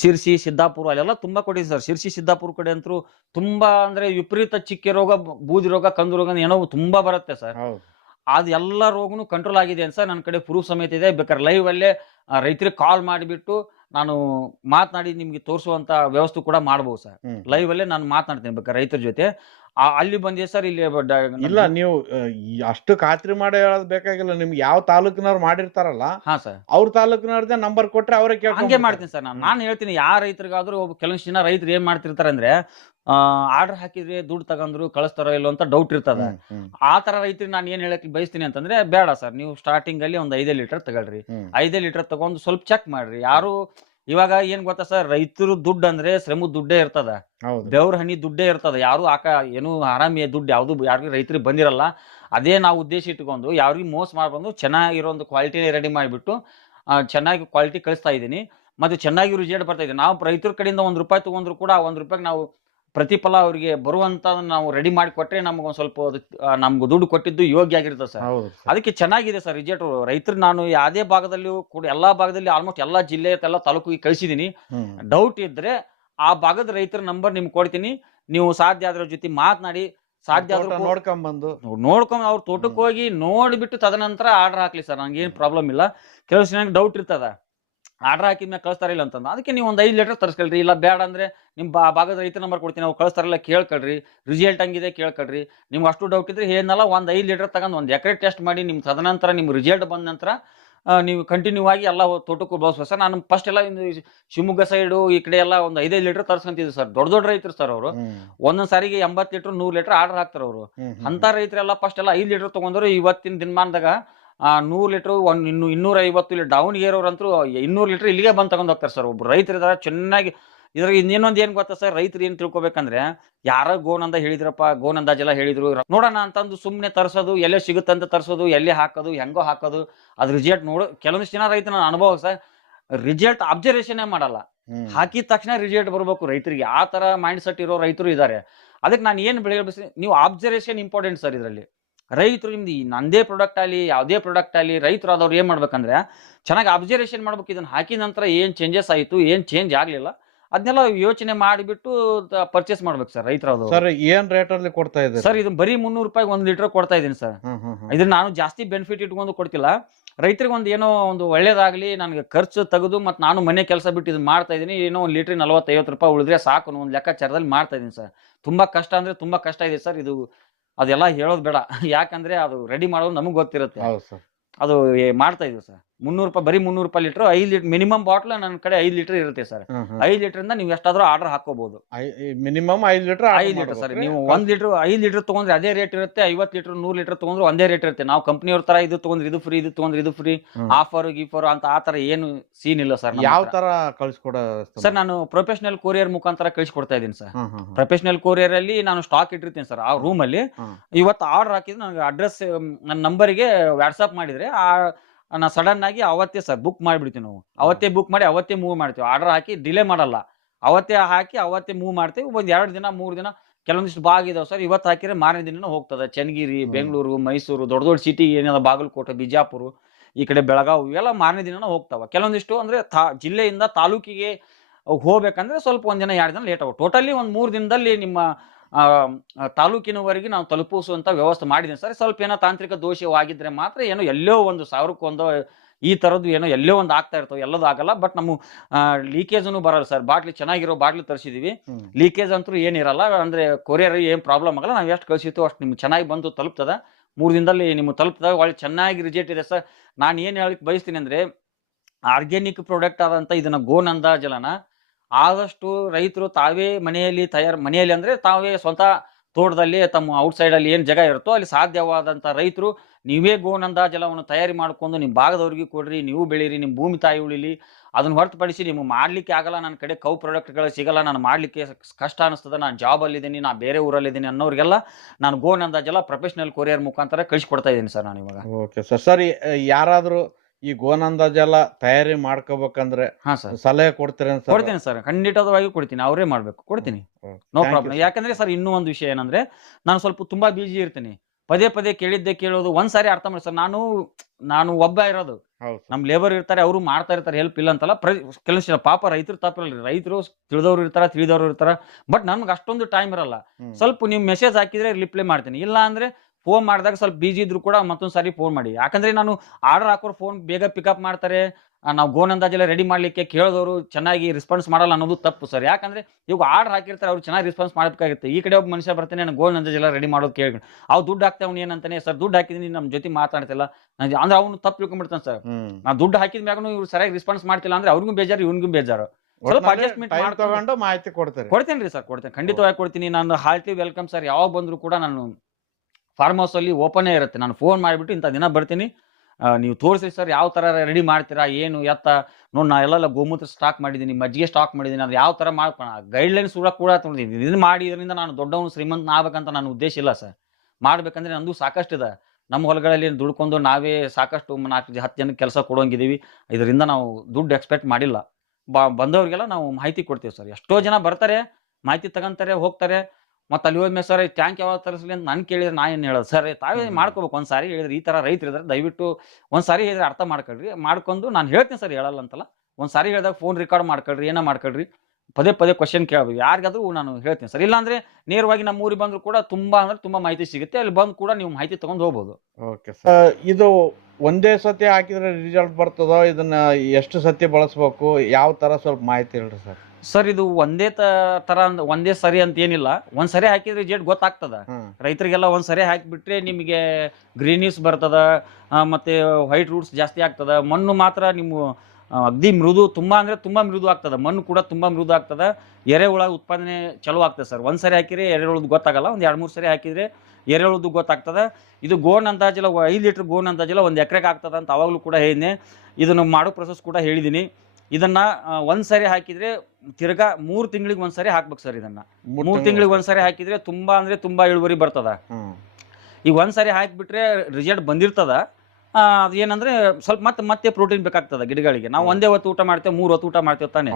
ಶಿರ್ಸಿ, ಸಿದ್ದಾಪುರ, ಅಲ್ಲೆಲ್ಲ ತುಂಬಾ ಕೊಟ್ಟಿದ್ದೀನಿ ಸರ್. ಶಿರ್ಸಿ, ಸಿದ್ದಾಪುರ ಕಡೆ ಅಂತೂ ತುಂಬಾ ಅಂದ್ರೆ ವಿಪರೀತ ಚಿಕ್ಕೆ ರೋಗ, ಬೂದಿ ರೋಗ, ಕಂದು ರೋಗ ಏನೋ ತುಂಬಾ ಬರುತ್ತೆ ಸರ್. ಹೌದು. ಅದು ಎಲ್ಲ ರೋಗನು ಕಂಟ್ರೋಲ್ ಆಗಿದೆ ಅಂತ ಸರ್. ನನ್ನ ಕಡೆ ಪ್ರೂಫ್ ಸಮೇತ ಇದೆ. ಬೇಕಾದ್ರೆ ಲೈವ್ ಅಲ್ಲೇ ರೈತರಿಗೆ ಕಾಲ್ ಮಾಡಿಬಿಟ್ಟು ನಾನು ಮಾತನಾಡಿ ನಿಮ್ಗೆ ತೋರಿಸುವಂತ ವ್ಯವಸ್ಥೆ ಕೂಡ ಮಾಡಬಹುದು ಸರ್. ಲೈವ್ ಅಲ್ಲೇ ನಾನು ಮಾತನಾಡ್ತೀನಿ ಬೇಕಾದ್ರೆ ರೈತರ ಜೊತೆ. ಅಲ್ಲಿ ಬಂದಿದೆ ಸರ್. ಇಲ್ಲಿ ಇಲ್ಲ, ನೀವು ಅಷ್ಟು ಖಾತ್ರಿ ಮಾಡಿ ಹೇಳೋದ್ ಬೇಕಾಗಿಲ್ಲ. ನಿಮ್ಗೆ ಯಾವ ತಾಲೂಕಿನವ್ರು ಮಾಡಿರ್ತಾರಲ್ಲ, ಹಾ ಸರ್, ಅವ್ರ ತಾಲೂಕಿನವ್ರದ್ದೇ ನಂಬರ್ ಕೊಟ್ರೆ ಅವರೇ ಹಂಗೆ ಮಾಡ್ತೀನಿ ಸರ್. ನಾನು ಹೇಳ್ತೀನಿ, ಯಾವ ರೈತರಿಗಾದ್ರೂ ಕೆಲವೊಂದು ಜನ ರೈತರು ಏನ್ ಮಾಡ್ತಿರ್ತಾರೆ ಅಂದ್ರೆ, ಆರ್ಡರ್ ಹಾಕಿದ್ರೆ ದುಡ್ಡು ತಗೊಂಡ್ರು ಕಳಿಸ್ತಾರೋ ಇಲ್ಲೋ ಅಂತ ಡೌಟ್ ಇರ್ತದ. ಆ ತರ ರೈತರಿಗೆ ನಾನು ಏನ್ ಹೇಳಕ್ ಬಯಸ್ತೀನಿ ಅಂತಂದ್ರೆ, ಬೇಡ ಸರ್, ನೀವು ಸ್ಟಾರ್ಟಿಂಗ್ ಅಲ್ಲಿ ಒಂದು 5 ಲೀಟರ್ ತಗೊಳ್ರಿ. 5 ಲೀಟರ್ ತಗೊಂಡು ಸ್ವಲ್ಪ ಚೆಕ್ ಮಾಡ್ರಿ. ಯಾರು ಇವಾಗ ಏನ್ ಗೊತ್ತಾ ಸರ್, ರೈತರು ದುಡ್ಡು ಅಂದ್ರೆ ಶ್ರಮದ ದುಡ್ಡೇ ಇರ್ತದ, ಬೆವ್ರ ಹನಿ ದುಡ್ಡೇ ಇರ್ತದ. ಯಾರು ಏನು ಆರಾಮಿ ದುಡ್ಡು ಯಾವ್ದು ಯಾರಿಗೂ ರೈತರಿಗೆ ಬಂದಿರಲ್ಲ. ಅದೇ ನಾವು ಉದ್ದೇಶ ಇಟ್ಕೊಂಡು ಯಾರಿಗೂ ಮೋಸ ಮಾಡ್ಬಂದು ಚೆನ್ನಾಗಿರೋ ಒಂದು ಕ್ವಾಲಿಟಿನೇ ರೆಡಿ ಮಾಡಿಬಿಟ್ಟು ಚೆನ್ನಾಗಿ ಕ್ವಾಲಿಟಿ ಕಳಿಸ್ತಾ ಇದ್ದೀನಿ. ಮತ್ತೆ ಚೆನ್ನಾಗಿ ರಿಸಲ್ಟ್ ಬರ್ತಾ ಇದೆ. ನಾವು ರೈತರ ಕಡೆಯಿಂದ ₹1 ತಗೊಂಡ್ರು ಕೂಡ ₹1 ನಾವು ಪ್ರತಿಫಲ ಅವರಿಗೆ ಬರುವಂತ ನಾವು ರೆಡಿ ಮಾಡಿ ಕೊಟ್ರೆ ನಮ್ಗೊಂದ್ ಸ್ವಲ್ಪ ನಮ್ಗೆ ದುಡ್ಡು ಕೊಟ್ಟಿದ್ದು ಯೋಗ್ಯ ಆಗಿರ್ತದೆ ಸರ್. ಅದಕ್ಕೆ ಚೆನ್ನಾಗಿದೆ ಸರ್ ರಿಸಲ್ಟ್. ರೈತರು ನಾನು ಯಾವುದೇ ಭಾಗದಲ್ಲಿಯೂ ಕೂಡ, ಎಲ್ಲಾ ಭಾಗದಲ್ಲಿ ಆಲ್ಮೋಸ್ಟ್ ಎಲ್ಲಾ ಜಿಲ್ಲೆ ಎಲ್ಲ ತಾಲೂಕಿಗೆ ಕಳಿಸಿದೀನಿ. ಡೌಟ್ ಇದ್ರೆ ಆ ಭಾಗದ ರೈತರ ನಂಬರ್ ನಿಮ್ಗೆ ಕೊಡ್ತೀನಿ. ನೀವು ಸಾಧ್ಯ ಆದ್ರ ಜೊತೆ ಮಾತನಾಡಿ, ಸಾಧ್ಯ ಆದ್ರೂ ನೋಡ್ಕೊಂಡ್ ಅವ್ರ ತೋಟಕ್ಕೆ ಹೋಗಿ ನೋಡ್ಬಿಟ್ಟು ತದನಂತರ ಆರ್ಡರ್ ಹಾಕ್ಲಿ ಸರ್. ನಂಗೇನ್ ಪ್ರಾಬ್ಲಮ್ ಇಲ್ಲ. ಕೆಲವು ಜನ ಡೌಟ್ ಇರ್ತದ, ಆರ್ಡರ್ ಹಾಕಿದ್ಮೇಲೆ ಕಳಿಸ್ತಾರ ಇಲ್ಲ ಅಂತಂದು. ಅದಕ್ಕೆ ನೀವು ಒಂದು 5 ಲೀಟರ್ ತರಿಸ್ಕೊಳ್ರಿ. ಇಲ್ಲ ಬೇಡ ಅಂದ್ರೆ ನಿಮ್ ಭಾಗದ ರೈತರ ನಂಬರ್ ಕೊಡ್ತೀನಿ, ನಾವು ಕಳಿಸ್ತಾರಲ್ಲ ಕೇಳ್ಕೊಳ್ರಿ, ರಿಸಲ್ಟ್ ಹಂಗಿದೆ ಕೇಳ್ಕೊಳ್ರಿ. ನಿಮ್ಗೆ ಅಷ್ಟು ಡೌಟ್ ಇದ್ರೆ ಏನಲ್ಲ, ಒಂದು 5 ಲೀಟರ್ ತಗೊಂಡು 1 ಎಕರೆ ಟೆಸ್ಟ್ ಮಾಡಿ ನಿಮ್ ತದನಂತರ ನಿಮ್ ರಿಸಲ್ಟ್ ಬಂದ ನಂತರ ನೀವು ಕಂಟಿನ್ಯೂ ಆಗಿ ಎಲ್ಲ ತೋಟಕ್ಕೂ ಬಳಸ್ಬೋದು ಸರ್. ನಾನು ಫಸ್ಟ್ ಎಲ್ಲ ಶಿವಮೊಗ್ಗ ಸೈಡು ಈ ಕಡೆ ಎಲ್ಲ ಒಂದು 5 ಲೀಟರ್ ತರ್ಸ್ಕೊಂತಿದ್ರು ಸರ್. ದೊಡ್ಡ ರೈತರು ಸರ್ ಅವರು. ಒಂದೊಂದ್ ಸಾರಿಗೆ 80 ಲೀಟರ್ 100 ಲೀಟರ್ ಆರ್ಡರ್ ಹಾಕ್ತಾರ ಅವರು. ಅಂತ ರೈತರೆಲ್ಲ ಫಸ್ಟ್ ಎಲ್ಲ 5 ಲೀಟರ್ ತಗೊಂಡ್ರು. ಇವತ್ತಿನ ದಿನಮಾನದಾಗ 100 ಲೀಟರ್, 250 ಲೀಟರ್ ಡೌನ್ ಏರೋರಂತೂ 200 ಲೀಟರ್ ಇಲ್ಲಿಗೆ ಬಂದು ತಗೊಂಡ್ ಹೋಗ್ತಾರೆ ಸರ್. ಒಬ್ರು ರೈತರು ಇದಾರೆ ಚೆನ್ನಾಗಿ. ಇದ್ರಾಗ ಇನ್ನೊಂದು ಏನ್ ಗೊತ್ತಾ ಸರ್, ರೈತರು ಏನ್ ತಿಳ್ಕೊಬೇಕಂದ್ರೆ, ಯಾರೋ ಗೋನಂದ ಹೇಳಿದ್ರಪ್ಪ, ಗೋನಂದಾಜೆಲ್ಲ ಹೇಳಿದ್ರು, ನೋಡೋಣ ಅಂತಂದು ಸುಮ್ನೆ ತರ್ಸೋದು, ಎಲ್ಲೇ ಸಿಗುತ್ತಂತ ತರ್ಸೋದು, ಎಲ್ಲೇ ಹಾಕೋದು, ಹೆಂಗೋ ಹಾಕೋದು. ಅದ್ ರಿಸಲ್ಟ್ ಕೆಲವೊಂದಿಷ್ಟು ಜನ ರೈತನ ಅನುಭವ ಸರ್, ರಿಸಲ್ಟ್ ಅಬ್ಸರ್ವೇಷನ್ ಮಾಡಲ್ಲ, ಹಾಕಿದ ತಕ್ಷಣ ರಿಸಲ್ಟ್ ಬರ್ಬೇಕು ರೈತರಿಗೆ. ಆ ತರ ಮೈಂಡ್ ಸೆಟ್ ಇರೋ ರೈತರು ಇದ್ದಾರೆ. ಅದಕ್ಕೆ ನಾನು ಏನ್ ಬೆಳೆಯಬೇಕು, ನೀವು ಅಬ್ಸರ್ವೇಷನ್ ಇಂಪಾರ್ಟೆಂಟ್ ಸರ್ ಇದರಲ್ಲಿ. ರೈತರು ನಿಮ್ದು ನಂದೇ ಪ್ರಾಡಕ್ಟ್ ಆಗಲಿ ಯಾವುದೇ ಪ್ರಾಡಕ್ಟ್ ಆಗಲಿ, ರೈತರು ಆದವ್ರು ಏನ್ ಮಾಡ್ಬೇಕಂದ್ರೆ ಚೆನ್ನಾಗಿ ಅಬ್ಸರ್ವೇಷನ್ ಮಾಡ್ಬೇಕು. ಇದನ್ನ ಹಾಕಿದ ನಂತರ ಏನ್ ಚೇಂಜಸ್ ಆಯ್ತು, ಏನ್ ಚೇಂಜ್ ಆಗ್ಲಿಲ್ಲ, ಅದನ್ನೆಲ್ಲ ಯೋಚನೆ ಮಾಡಿಬಿಟ್ಟು ಪರ್ಚೇಸ್ ಮಾಡ್ಬೇಕು ಸರ್ ರೈತರು. ಸರ್ ಏನ್ ರೇಟ್ ಅಲ್ಲಿ ಕೊಡ್ತಾ ಇದ್ದಾರೆ ಸರ್? ಇದು ಬರೀ ₹300 1 ಲೀಟರ್ ಕೊಡ್ತಾ ಇದೀನಿ ಸರ್. ಇದನ್ನ ನಾನು ಜಾಸ್ತಿ ಬೆನಿಫಿಟ್ ಇಟ್ಕೊಂಡು ಕೊಡ್ತಿಲ್ಲ. ರೈತರಿಗೆ ಒಂದು ಏನೋ ಒಂದು ಒಳ್ಳೇದಾಗ್ಲಿ, ನನಗೆ ಖರ್ಚು ತೆಗೆದು ಮತ್ತೆ ನಾನು ಮನೆ ಕೆಲಸ ಬಿಟ್ಟು ಇದನ್ನ ಮಾಡ್ತಾ ಇದೀನಿ. ಏನೋ ಒಂದು ಲೀಟ್ರಿಗೆ ₹40-50 ಉಳಿದ್ರೆ ಸಾಕು ಒಂದು ಲೆಕ್ಕಾಚಾರದಲ್ಲಿ ಮಾಡ್ತಾ ಇದೀನಿ ಸರ್. ತುಂಬಾ ಕಷ್ಟ ಅಂದ್ರೆ ತುಂಬಾ ಕಷ್ಟ ಇದೆ ಸರ್ ಇದು. ಅದೆಲ್ಲ ಹೇಳೋದು ಬೇಡ, ಯಾಕಂದ್ರೆ ಅದು ರೆಡಿ ಮಾಡೋದು ನಮಗ್ ಗೊತ್ತಿರುತ್ತೆ. ಅದು ಮಾಡ್ತಾ ಇದೀವಿ ಸರ್. ₹300 ಬರೀ ₹300 ಲೀಟರ್ 5 ಲೀಟರ್ ಮಿನಿಮಮ್ ಬಾಟ್ಲ್ ನನ್ನ ಕಡೆ 5 ಲೀಟರ್ ಇರುತ್ತೆ ಸರ್. 5 ಲೀಟರ್ ಇಂದ ನೀವು ಎಷ್ಟಾದ್ರೂ ಆರ್ಡರ್ ಹಾಕೋಬಹುದು. Minimum 5 litre sir. ನೀವು 1 ಲೀಟರ್ 5 ಲೀಟರ್ ತಗೊಂಡ್ರೆ ಅದೇ ರೇಟ್ ಇರುತ್ತೆ. 50 ಲೀಟರ್ 100 ಲೀಟರ್ ತಗೊಂಡ್ರು ಒಂದೇ ರೇಟ್ ಇರುತ್ತೆ. ನಾವು ಕಂಪ್ನಿಯವ್ರ ತರ ಇದು ತಗೊಂಡ್ರೆ ಇದು ಫ್ರೀ, ಇದು ತಗೊಂಡ್ರೆ ಇದು ಫ್ರೀ, ಆಫರ್ ಗೀಫರ್ ಅಂತ ಆ ತರ ಏನು ಸೀನ್ ಇಲ್ಲ ಸರ್. ಯಾವ ತರ ಕಳಿಸ್ಕೊಡ ಸರ್? ನಾನು ಪ್ರೊಫೆಷನಲ್ ಕೊರಿಯರ್ ಮುಖಾಂತರ ಕಳಿಸ್ಕೊಡ್ತಾ ಇದ್ದೀನಿ ಸರ್. ಪ್ರೊಫೆಷನಲ್ ಕೊರಿಯರ್ ಅಲ್ಲಿ ನಾನು ಸ್ಟಾಕ್ ಇಟ್ಟಿರ್ತೀನಿ ಸರ್. ಆ ರೂಮ್ ಅಲ್ಲಿ ಇವತ್ತು ಆರ್ಡರ್ ಹಾಕಿದ್ರೆ ನನಗೆ ಅಡ್ರೆಸ್ ನನ್ನ ನಂಬರ್ಗೆ ವಾಟ್ಸ್ಆಪ್ ಮಾಡಿದ್ರೆ ನಾ ಸಡನ್ ಆಗಿ ಅವತ್ತೇ ಸರ್ ಬುಕ್ ಮಾಡಿಬಿಡ್ತೀವಿ. ನಾವು ಅವತ್ತೇ ಬುಕ್ ಮಾಡಿ ಅವತ್ತೇ ಮೂವ್ ಮಾಡ್ತೀವಿ. ಆರ್ಡರ್ ಹಾಕಿ ಡಿಲೇ ಮಾಡಲ್ಲ. ಅವತ್ತೇ ಹಾಕಿ ಅವತ್ತೇ ಮೂವ್ ಮಾಡ್ತೀವಿ. ಒಂದು 2 ದಿನ 3 ದಿನ ಕೆಲವೊಂದಿಷ್ಟು ಭಾಗ ಇದಾವೆ ಸರ್. ಇವತ್ತು ಹಾಕಿದ್ರೆ ಮಾರನೇ ದಿನ ಹೋಗ್ತದೆ. ಚನ್ನಗಿರಿ, ಬೆಂಗಳೂರು, ಮೈಸೂರು, ದೊಡ್ಡ ಸಿಟಿ ಏನಿದೆ, ಬಾಗಲಕೋಟೆ, ಬಿಜಾಪುರ, ಈ ಕಡೆ ಬೆಳಗಾವಿ, ಇವೆಲ್ಲ ಮಾರನೇ ದಿನ ಹೋಗ್ತಾವ. ಕೆಲವೊಂದಿಷ್ಟು ಅಂದ್ರೆ ಜಿಲ್ಲೆಯಿಂದ ತಾಲೂಕಿಗೆ ಹೋಗ್ಬೇಕಂದ್ರೆ ಸ್ವಲ್ಪ 1 ದಿನ 2 ದಿನ ಲೇಟ್ ಆಗುತ್ತೆ. ಟೋಟಲಿ ಒಂದು 3 ದಿನದಲ್ಲಿ ನಿಮ್ಮ ತಾಲೂಕಿನವರೆಗೆ ನಾವು ತಲುಪಿಸುವಂತ ವ್ಯವಸ್ಥೆ ಮಾಡಿದ್ದೀನಿ ಸರ್. ಸ್ವಲ್ಪ ಏನೋ ತಾಂತ್ರಿಕ ದೋಷವಾಗಿದ್ರೆ ಮಾತ್ರ, ಏನೋ ಎಲ್ಲೋ ಒಂದು 1000ಕ್ಕೆ ಈ ತರದ್ದು ಏನೋ ಎಲ್ಲೋ ಒಂದು ಆಗ್ತಾ ಇರ್ತಾವೆ, ಎಲ್ಲದೂ ಆಗಲ್ಲ. ಬಟ್ ನಮ್ಮ ಲೀಕೇಜ್ ಬರಲ್ಲ ಸರ್. ಬಾಟ್ಲಿ ಚೆನ್ನಾಗಿರೋ ಬಾಟ್ಲಿ ತರಿಸಿದೀವಿ, ಲೀಕೇಜ್ ಅಂತೂ ಏನಿರಲ್ಲ. ಅಂದ್ರೆ ಕೊರಿಯರ್ ಏನ್ ಪ್ರಾಬ್ಲಮ್ ಆಗಲ್ಲ. ನಾವು ಎಷ್ಟು ಕಳಿಸಿತ್ತು ಅಷ್ಟು ನಿಮ್ಗೆ ಚೆನ್ನಾಗಿ ಬಂದು ತಲುಪ್ತದ. 3 ದಿನದಲ್ಲಿ ನಿಮ್ಗೆ ತಲುಪ್ತದ. ಒಳ್ಳೆ ಚೆನ್ನಾಗಿ ರಿಸಲ್ಟ್ ಇದೆ ಸರ್. ನಾನು ಏನ್ ಹೇಳಕ್ ಬಯಸ್ತೀನಿ ಅಂದ್ರೆ, ಆರ್ಗ್ಯಾನಿಕ್ ಪ್ರಾಡಕ್ಟ್ ಆದಂತ ಇದನ್ನ ಗೋನಂದ ಜಲನ ಆದಷ್ಟು ರೈತರು ತಾವೇ ಮನೆಯಲ್ಲಿ ಅಂದ್ರೆ ತಾವೇ ಸ್ವಂತ ತೋಟದಲ್ಲಿ ತಮ್ಮ ಔಟ್ಸೈಡ್ ಅಲ್ಲಿ ಏನ್ ಜಾಗ ಇರುತ್ತೋ ಅಲ್ಲಿ ಸಾಧ್ಯವಾದಂತ ರೈತರು ನೀವೇ ಗೋನಂದ ಜಲವನ್ನು ತಯಾರಿ ಮಾಡ್ಕೊಂಡು ನಿಮ್ಮ ಭಾಗದವ್ರಿಗೆ ಕೊಡ್ರಿ, ನೀವು ಬೆಳೀರಿ, ನಿಮ್ಮ ಭೂಮಿ ತಾಯಿ ಉಳಿಲಿ. ಅದನ್ನ ಹೊರತುಪಡಿಸಿ ನಿಮ್ಗೆ ಮಾಡ್ಲಿಕ್ಕೆ ಆಗಲ್ಲ, ನನ್ನ ಕಡೆ ಕೌ ಪ್ರಾಡಕ್ಟ್ಗಳು ಸಿಗಲ್ಲ, ನಾನು ಮಾಡ್ಲಿಕ್ಕೆ ಕಷ್ಟ ಅನಿಸ್ತದ, ನಾನು ಜಾಬ್ ಅಲ್ಲಿದ್ದೀನಿ, ನಾ ಬೇರೆ ಊರಲ್ಲಿದ್ದೀನಿ ಅನ್ನೋರಿಗೆಲ್ಲ ನಾನು ಗೋನಂದ ಜಲ ಪ್ರೊಫೆಷನಲ್ ಕೊರಿಯರ್ ಮುಖಾಂತರ ಕಳಿಸ್ಕೊಡ್ತಾ ಇದ್ದೀನಿ ಸರ್ ನಾನು ಇವಾಗ. Okay sir. ಸರ್, ಯಾರಾದ್ರೂ ಈ ಗೋನಂದ ಜಲ ತಯಾರಿ ಮಾಡ್ಕೋಬೇಕಂದ್ರೆ ಹಾ ಸರ್, ಸಲಹೆ ಕೊಡ್ತೀರಾ ಸರ್? ಕೊಡ್ತೀನಿ ಸರ್, ಖಂಡಿತವಾಗಿ ಕೊಡ್ತೀನಿ. ಅವರೇ ಮಾಡ್ಬೇಕು, ಕೊಡ್ತೀನಿ, ನೋ ಪ್ರಾಬ್ಲಮ್. ಯಾಕಂದ್ರೆ ಸರ್ ಇನ್ನೂ ಒಂದು ವಿಷಯ ಏನಂದ್ರೆ, ನಾನು ಸ್ವಲ್ಪ ತುಂಬಾ ಬಿಜಿ ಇರ್ತೀನಿ. ಪದೇ ಪದೇ ಕೇಳೋದು ಒಂದ್ಸಾರಿ ಅರ್ಥ ಮಾಡಿ ಸರ್. ನಾನು ಒಬ್ಬ ಇರೋದು, ನಮ್ ಲೇಬರ್ ಇರ್ತಾರೆ, ಅವರು ಮಾಡ್ತಾ ಇರ್ತಾರೆ, ಹೆಲ್ಪ್ ಇಲ್ಲ ಅಂತಲ್ಲ. ಕೆಲಸ ಪಾಪ ರೈತರು ತಪ್ಪಿರಲ್ರಿ, ರೈತರು ತಿಳಿದವ್ರು ಇರ್ತಾರ. ಬಟ್ ನನ್ಗೆ ಅಷ್ಟೊಂದು ಟೈಮ್ ಇರಲ್ಲ. ಸ್ವಲ್ಪ ನೀವು ಮೆಸೇಜ್ ಹಾಕಿದ್ರೆ ರಿಪ್ಲೈ ಮಾಡ್ತೀನಿ, ಇಲ್ಲ ಅಂದ್ರೆ ಫೋನ್ ಮಾಡಿದಾಗ ಸ್ವಲ್ಪ ಬಿಜಿ ಇದ್ರು ಕೂಡ ಮತ್ತೊಂದ್ ಸಾರಿ ಫೋನ್ ಮಾಡಿ. ಯಾಕಂದ್ರೆ ನಾನು ಆರ್ಡರ್ ಹಾಕೋರು ಫೋನ್ ಬೇಗ ಪಿಕಪ್ ಮಾಡ್ತಾರೆ. ನಾವು ಗೋನಂದ ಜಲ ರೆಡಿ ಮಾಡ್ಲಿಕ್ಕೆ ಕೇಳಿದವರು ಚೆನ್ನಾಗಿ ರೆಸ್ಪಾನ್ಸ್ ಮಾಡಲ್ಲ ಅನ್ನೋದು ತಪ್ಪು ಸರ್. ಯಾಕಂದ್ರೆ ಇವಾಗ ಆರ್ಡರ್ ಹಾಕಿರ್ತಾರೆ, ಅವ್ರು ಚೆನ್ನಾಗಿ ರೆಸ್ಪಾನ್ಸ್ ಮಾಡಬೇಕಾಗುತ್ತೆ. ಈ ಕಡೆ ಒಬ್ಬ ಮನುಷ್ಯ ಬರ್ತಾನೆ, ನಾನು ಗೋನಂದ ಜಲ ರೆಡಿ ಮಾಡೋದು ಕೇಳಿ ಅವ್ರು ದುಡ್ಡು ಹಾಕ್ತಾವ್ ಏನಂತಾನೆ, ಸರ್ ದುಡ್ಡು ಹಾಕಿದೀನಿ ನಮ್ಮ ಜೊತೆ ಮಾತಾಡ್ತಿಲ್ಲ ಅಂದ್ರೆ ಅವ್ನು ತಪ್ಪು ತಿಳ್ಕೊಂಡ್ಬಿಡ್ತಾನೆ ಸರ್. ನಾ ದುಡ್ಡು ಹಾಕಿದ ಮ್ಯಾಗೂ ಇವ್ರು ಸರಿಯಾಗಿ ರೆಸ್ಪಾನ್ಸ್ ಮಾಡ್ತಿಲ್ಲ ಅಂದ್ರೆ ಅವ್ರಿಗೂ ಬೇಜಾರು, ಇವ್ನಿಗೂ ಬೇಜಾರು. ಸ್ವಲ್ಪ ಅಡ್ಜಸ್ಟ್ಮೆಂಟ್ ಮಾಡ್ಕೊಂಡು ಮಾಹಿತಿ ಕೊಡ್ತೇನೆ ರೀ ಸರ್, ಕೊಡ್ತೇನೆ, ಖಂಡಿತವಾಗಿ ಕೊಡ್ತೀನಿ. ನಾನು ಹಾರ್ಟ್ಲಿ ವೆಲ್ಕಮ್ ಸರ್. ಯಾವಾಗ ಬಂದ್ರು ಕೂಡ ನಾನು ಫಾರ್ಮ್ ಹೌಸ್ ಅಲ್ಲಿ ಓಪನ್ ಇರುತ್ತೆ. ನಾನು ಫೋನ್ ಮಾಡಿಬಿಟ್ಟು ಇಂಥ ದಿನ ಬರ್ತೀನಿ, ನೀವು ತೋರಿಸಿ ಸರ್ ಯಾವ ತರ ರೆಡಿ ಮಾಡ್ತೀರಾ, ಏನು ಎತ್ತ ನೋಡಿ. ನಾ ಎಲ್ಲ ಗೋಮೂತ್ರ ಸ್ಟಾಕ್ ಮಾಡಿದ್ದೀನಿ, ಮಜ್ಜಿಗೆ ಸ್ಟಾಕ್ ಮಾಡಿದ್ದೀನಿ, ಅದು ಯಾವ ತರ ಮಾಡ್ಕೋಣ ಗೈಡ್ಲೈನ್ಸ್ ಕೂಡ ತೊಗೊಂಡಿದ್ದೀನಿ. ಇದನ್ನ ಮಾಡಿ ಇದರಿಂದ ನಾನು ದೊಡ್ಡವನು ಶ್ರೀಮಂತ ಆಗ್ಬೇಕಂತ ನನ್ನ ಉದ್ದೇಶ ಇಲ್ಲ ಸರ್. ಮಾಡ್ಬೇಕಂದ್ರೆ ನಂದು ಸಾಕಷ್ಟು ಇದೆ. ನಮ್ಮ ಹೊಲಗಳಲ್ಲಿ ದುಡ್ಕೊಂಡು ನಾವೇ ಸಾಕಷ್ಟು 4-10 ಜನಕ್ಕೆ ಕೆಲಸ ಕೊಡೋಂಗಿದ್ದೀವಿ. ಇದರಿಂದ ನಾವು ದುಡ್ಡು ಎಕ್ಸ್ಪೆಕ್ಟ್ ಮಾಡಿಲ್ಲ. ಬಂದವ್ರಿಗೆಲ್ಲ ನಾವು ಮಾಹಿತಿ ಕೊಡ್ತೀವಿ ಸರ್. ಎಷ್ಟೋ ಜನ ಬರ್ತಾರೆ, ಮಾಹಿತಿ ತಗೊಂತಾರೆ, ಹೋಗ್ತಾರೆ. ಮತ್ತೆ ಅಲ್ಲಿ ಹೋದ್ಮೇಲೆ ಸರ್ ಟ್ಯಾಂಕ್ ಯಾವಾಗ ತರಿಸ್ಲಿ ಅಂತ ನಾನು ಕೇಳಿದ್ರೆ ನಾ ಏನು ಹೇಳೋದು ಸರ್, ತಾವೇ ಮಾಡ್ಕೋಬೇಕು. ಒಂದ್ಸಾರಿ ಹೇಳಿದ್ರೆ ಈ ತರ ರೈತರು ಇದ್ದಾರೆ, ದಯವಿಟ್ಟು ಒಂದ್ಸಾರಿ ಹೇಳಿದ್ರೆ ಅರ್ಥ ಮಾಡ್ಕೊಳ್ರಿ. ಮಾಡ್ಕೊಂಡು ನಾನು ಹೇಳ್ತೀನಿ ಸರ್, ಹೇಳಲ್ಲ ಅಂತಲ್ಲ. ಒಂದ್ಸಾರಿ ಹೇಳಿದಾಗ ಫೋನ್ ರೆಕಾರ್ಡ್ ಮಾಡ್ಕೊಳ್ರಿ, ಏನೋ ಮಾಡ್ಕೊಳ್ರಿ. ಪದೇ ಕ್ವಶನ್ ಕೇಳಬೇಕು, ಯಾರಿಗಾದ್ರೂ ನಾನು ಹೇಳ್ತೀನಿ ಸರ್. ಇಲ್ಲಾಂದ್ರೆ ನೇರವಾಗಿ ನಮ್ಮ ಊರಿಗೆ ಬಂದ್ರು ಕೂಡ ತುಂಬಾ ಮಾಹಿತಿ ಸಿಗುತ್ತೆ. ಅಲ್ಲಿ ಬಂದು ಕೂಡ ನೀವು ಮಾಹಿತಿ ತಗೊಂಡು ಹೋಗ್ಬೋದು. Okay sir. ಇದು ಒಂದೇ ಸತಿ ಹಾಕಿದ್ರೆ ರಿಸಲ್ಟ್ ಬರ್ತದೋ, ಇದನ್ನ ಎಷ್ಟು ಸತಿ ಬಳಸ್ಬೇಕು, ಯಾವ ತರ ಸ್ವಲ್ಪ ಮಾಹಿತಿ ಹೇಳ್ರಿ ಸರ್. ಸರ್ ಇದು ಒಂದೇ ಸರಿ ಅಂತ ಏನಿಲ್ಲ. ಒಂದ್ಸರಿ ಹಾಕಿದ್ರೆ ರಿಸಲ್ಟ್ ಗೊತ್ತಾಗ್ತದ ರೈತರಿಗೆಲ್ಲ. ಒಂದ್ಸರಿ ಹಾಕಿಬಿಟ್ರೆ ನಿಮಗೆ ಗ್ರೀನಿಸ್ ಬರ್ತದ, ಮತ್ತೆ ವೈಟ್ ರೂಟ್ಸ್ ಜಾಸ್ತಿ ಆಗ್ತದ. ಮಣ್ಣು ಮಾತ್ರ ನಿಮ್ಮ ಅಗ್ದಿ ಮೃದು, ತುಂಬಾ ಮೃದು ಆಗ್ತದ. ಮಣ್ಣು ಕೂಡ ತುಂಬಾ ಮೃದು ಆಗ್ತದ. ಎರೆಹುಳ ಉತ್ಪಾದನೆ ಚಲೋ ಆಗ್ತದೆ ಸರ್. ಒಂದ್ಸರಿ ಹಾಕಿದ್ರೆ ಎರೆಹುಳದ್ದು ಗೊತ್ತಾಗಲ್ಲ, ಒಂದ್ 2-3 ಸರಿ ಹಾಕಿದ್ರೆ ಎರೆಹುಳದ್ದು ಗೊತ್ತಾಗ್ತದ. ಇದು ಗೋನಂದ ಜಲ 5 ಲೀಟರ್ ಗೋನಂದ ಜಲ 1 ಎಕರೆಗೆ ಆಗ್ತದ ಅಂತ ಅವಾಗಲೂ ಕೂಡ ಹೇಳಿದ್ನೆ. ಇದನ್ನು ಮಾಡೋ ಪ್ರೊಸೆಸ್ ಕೂಡ ಹೇಳಿದ್ದೀನಿ. ಇದನ್ನ ಒಂದ್ಸರಿ ಹಾಕಿದ್ರೆ ತಿರ್ಗಾ 3 ತಿಂಗಳಿಗೆ ಒಂದ್ಸರಿ ಹಾಕ್ಬೇಕು ಸರ್. ಇದನ್ನ 3 ತಿಂಗಳಿಗೆ ಒಂದ್ಸರಿ ಹಾಕಿದ್ರೆ ತುಂಬಾ ಇಳುವರಿ ಬರ್ತದ. ಈಗ ಒಂದ್ಸರಿ ಹಾಕಿಬಿಟ್ರೆ ರಿಸಲ್ಟ್ ಬಂದಿರ್ತದ. ಅದೇನಂದ್ರೆ ಸ್ವಲ್ಪ ಮತ್ತೆ ಪ್ರೋಟೀನ್ ಬೇಕಾಗ್ತದ ಗಿಡಗಳಿಗೆ. ನಾವು ಒಂದೇ ಹೊತ್ತು ಊಟ ಮಾಡ್ತೇವೆ, 3 ಹೊತ್ತು ಊಟ ಮಾಡ್ತೇವೆ ತಾನೆ.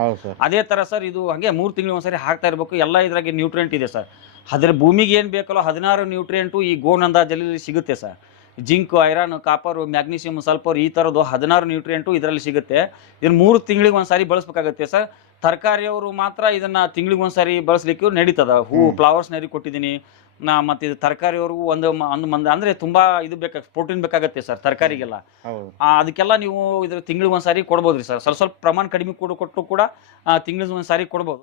ಅದೇ ತರ ಸರ್ ಇದು ಹಂಗೆ 3 ತಿಂಗಳಿಗೆ ಒಂದ್ಸರಿ ಹಾಕ್ತಾ ಇರ್ಬೇಕು. ಎಲ್ಲ ಇದ್ರಾಗೆ ನ್ಯೂಟ್ರಿಯೆಂಟ್ ಇದೆ ಸರ್. ಅದ್ರ ಭೂಮಿಗೆ ಏನ್ ಬೇಕಲ್ಲ 16 ನ್ಯೂಟ್ರಿಯೆಂಟು ಈ ಗೋನಂದ ಜಲದಲ್ಲಿ ಸಿಗುತ್ತೆ sir. Zinc, iron, copper, magnesium, sulphur, ಈ ತರದ್ದು 16 ನ್ಯೂಟ್ರಿಯೆಂಟು ಇದರಲ್ಲಿ ಸಿಗುತ್ತೆ. ಇದನ್ನ 3 ತಿಂಗಳಿಗೆ ಒಂದ್ಸಾರಿ ಬಳಸಬೇಕಾಗುತ್ತೆ ಸರ್. ತರಕಾರಿಯವರು ಮಾತ್ರ ಇದನ್ನ ತಿಂಗಳಿಗೆ ಒಂದ್ಸಾರಿ ಬಳಸಲಿಕ್ಕೆ ನಡೀತದ. ಫ್ಲವರ್ಸ್ ನರಿ ಕೊಟ್ಟಿದ್ದೀನಿ. ಮತ್ತೆ ಇದು ತರಕಾರಿಯವರು ಒಂದು ಅಂದ್ರೆ ತುಂಬಾ ಇದು ಪ್ರೋಟೀನ್ ಬೇಕಾಗತ್ತೆ ಸರ್ ತರಕಾರಿಗೆಲ್ಲ. ಅದಕ್ಕೆಲ್ಲ ನೀವು ಇದ್ರ ತಿಂಗಳಿಗೆ ಒಂದ್ಸಾರಿ ಕೊಡ್ಬೋದ್ರಿ ಸರ್. ಸ್ವಲ್ಪ ಪ್ರಮಾಣ ಕಡಿಮೆ ಕೊಟ್ಟು ಕೂಡ ತಿಂಗಳಿಗೆ ಒಂದ್ಸಾರಿ ಕೊಡ್ಬೋದು.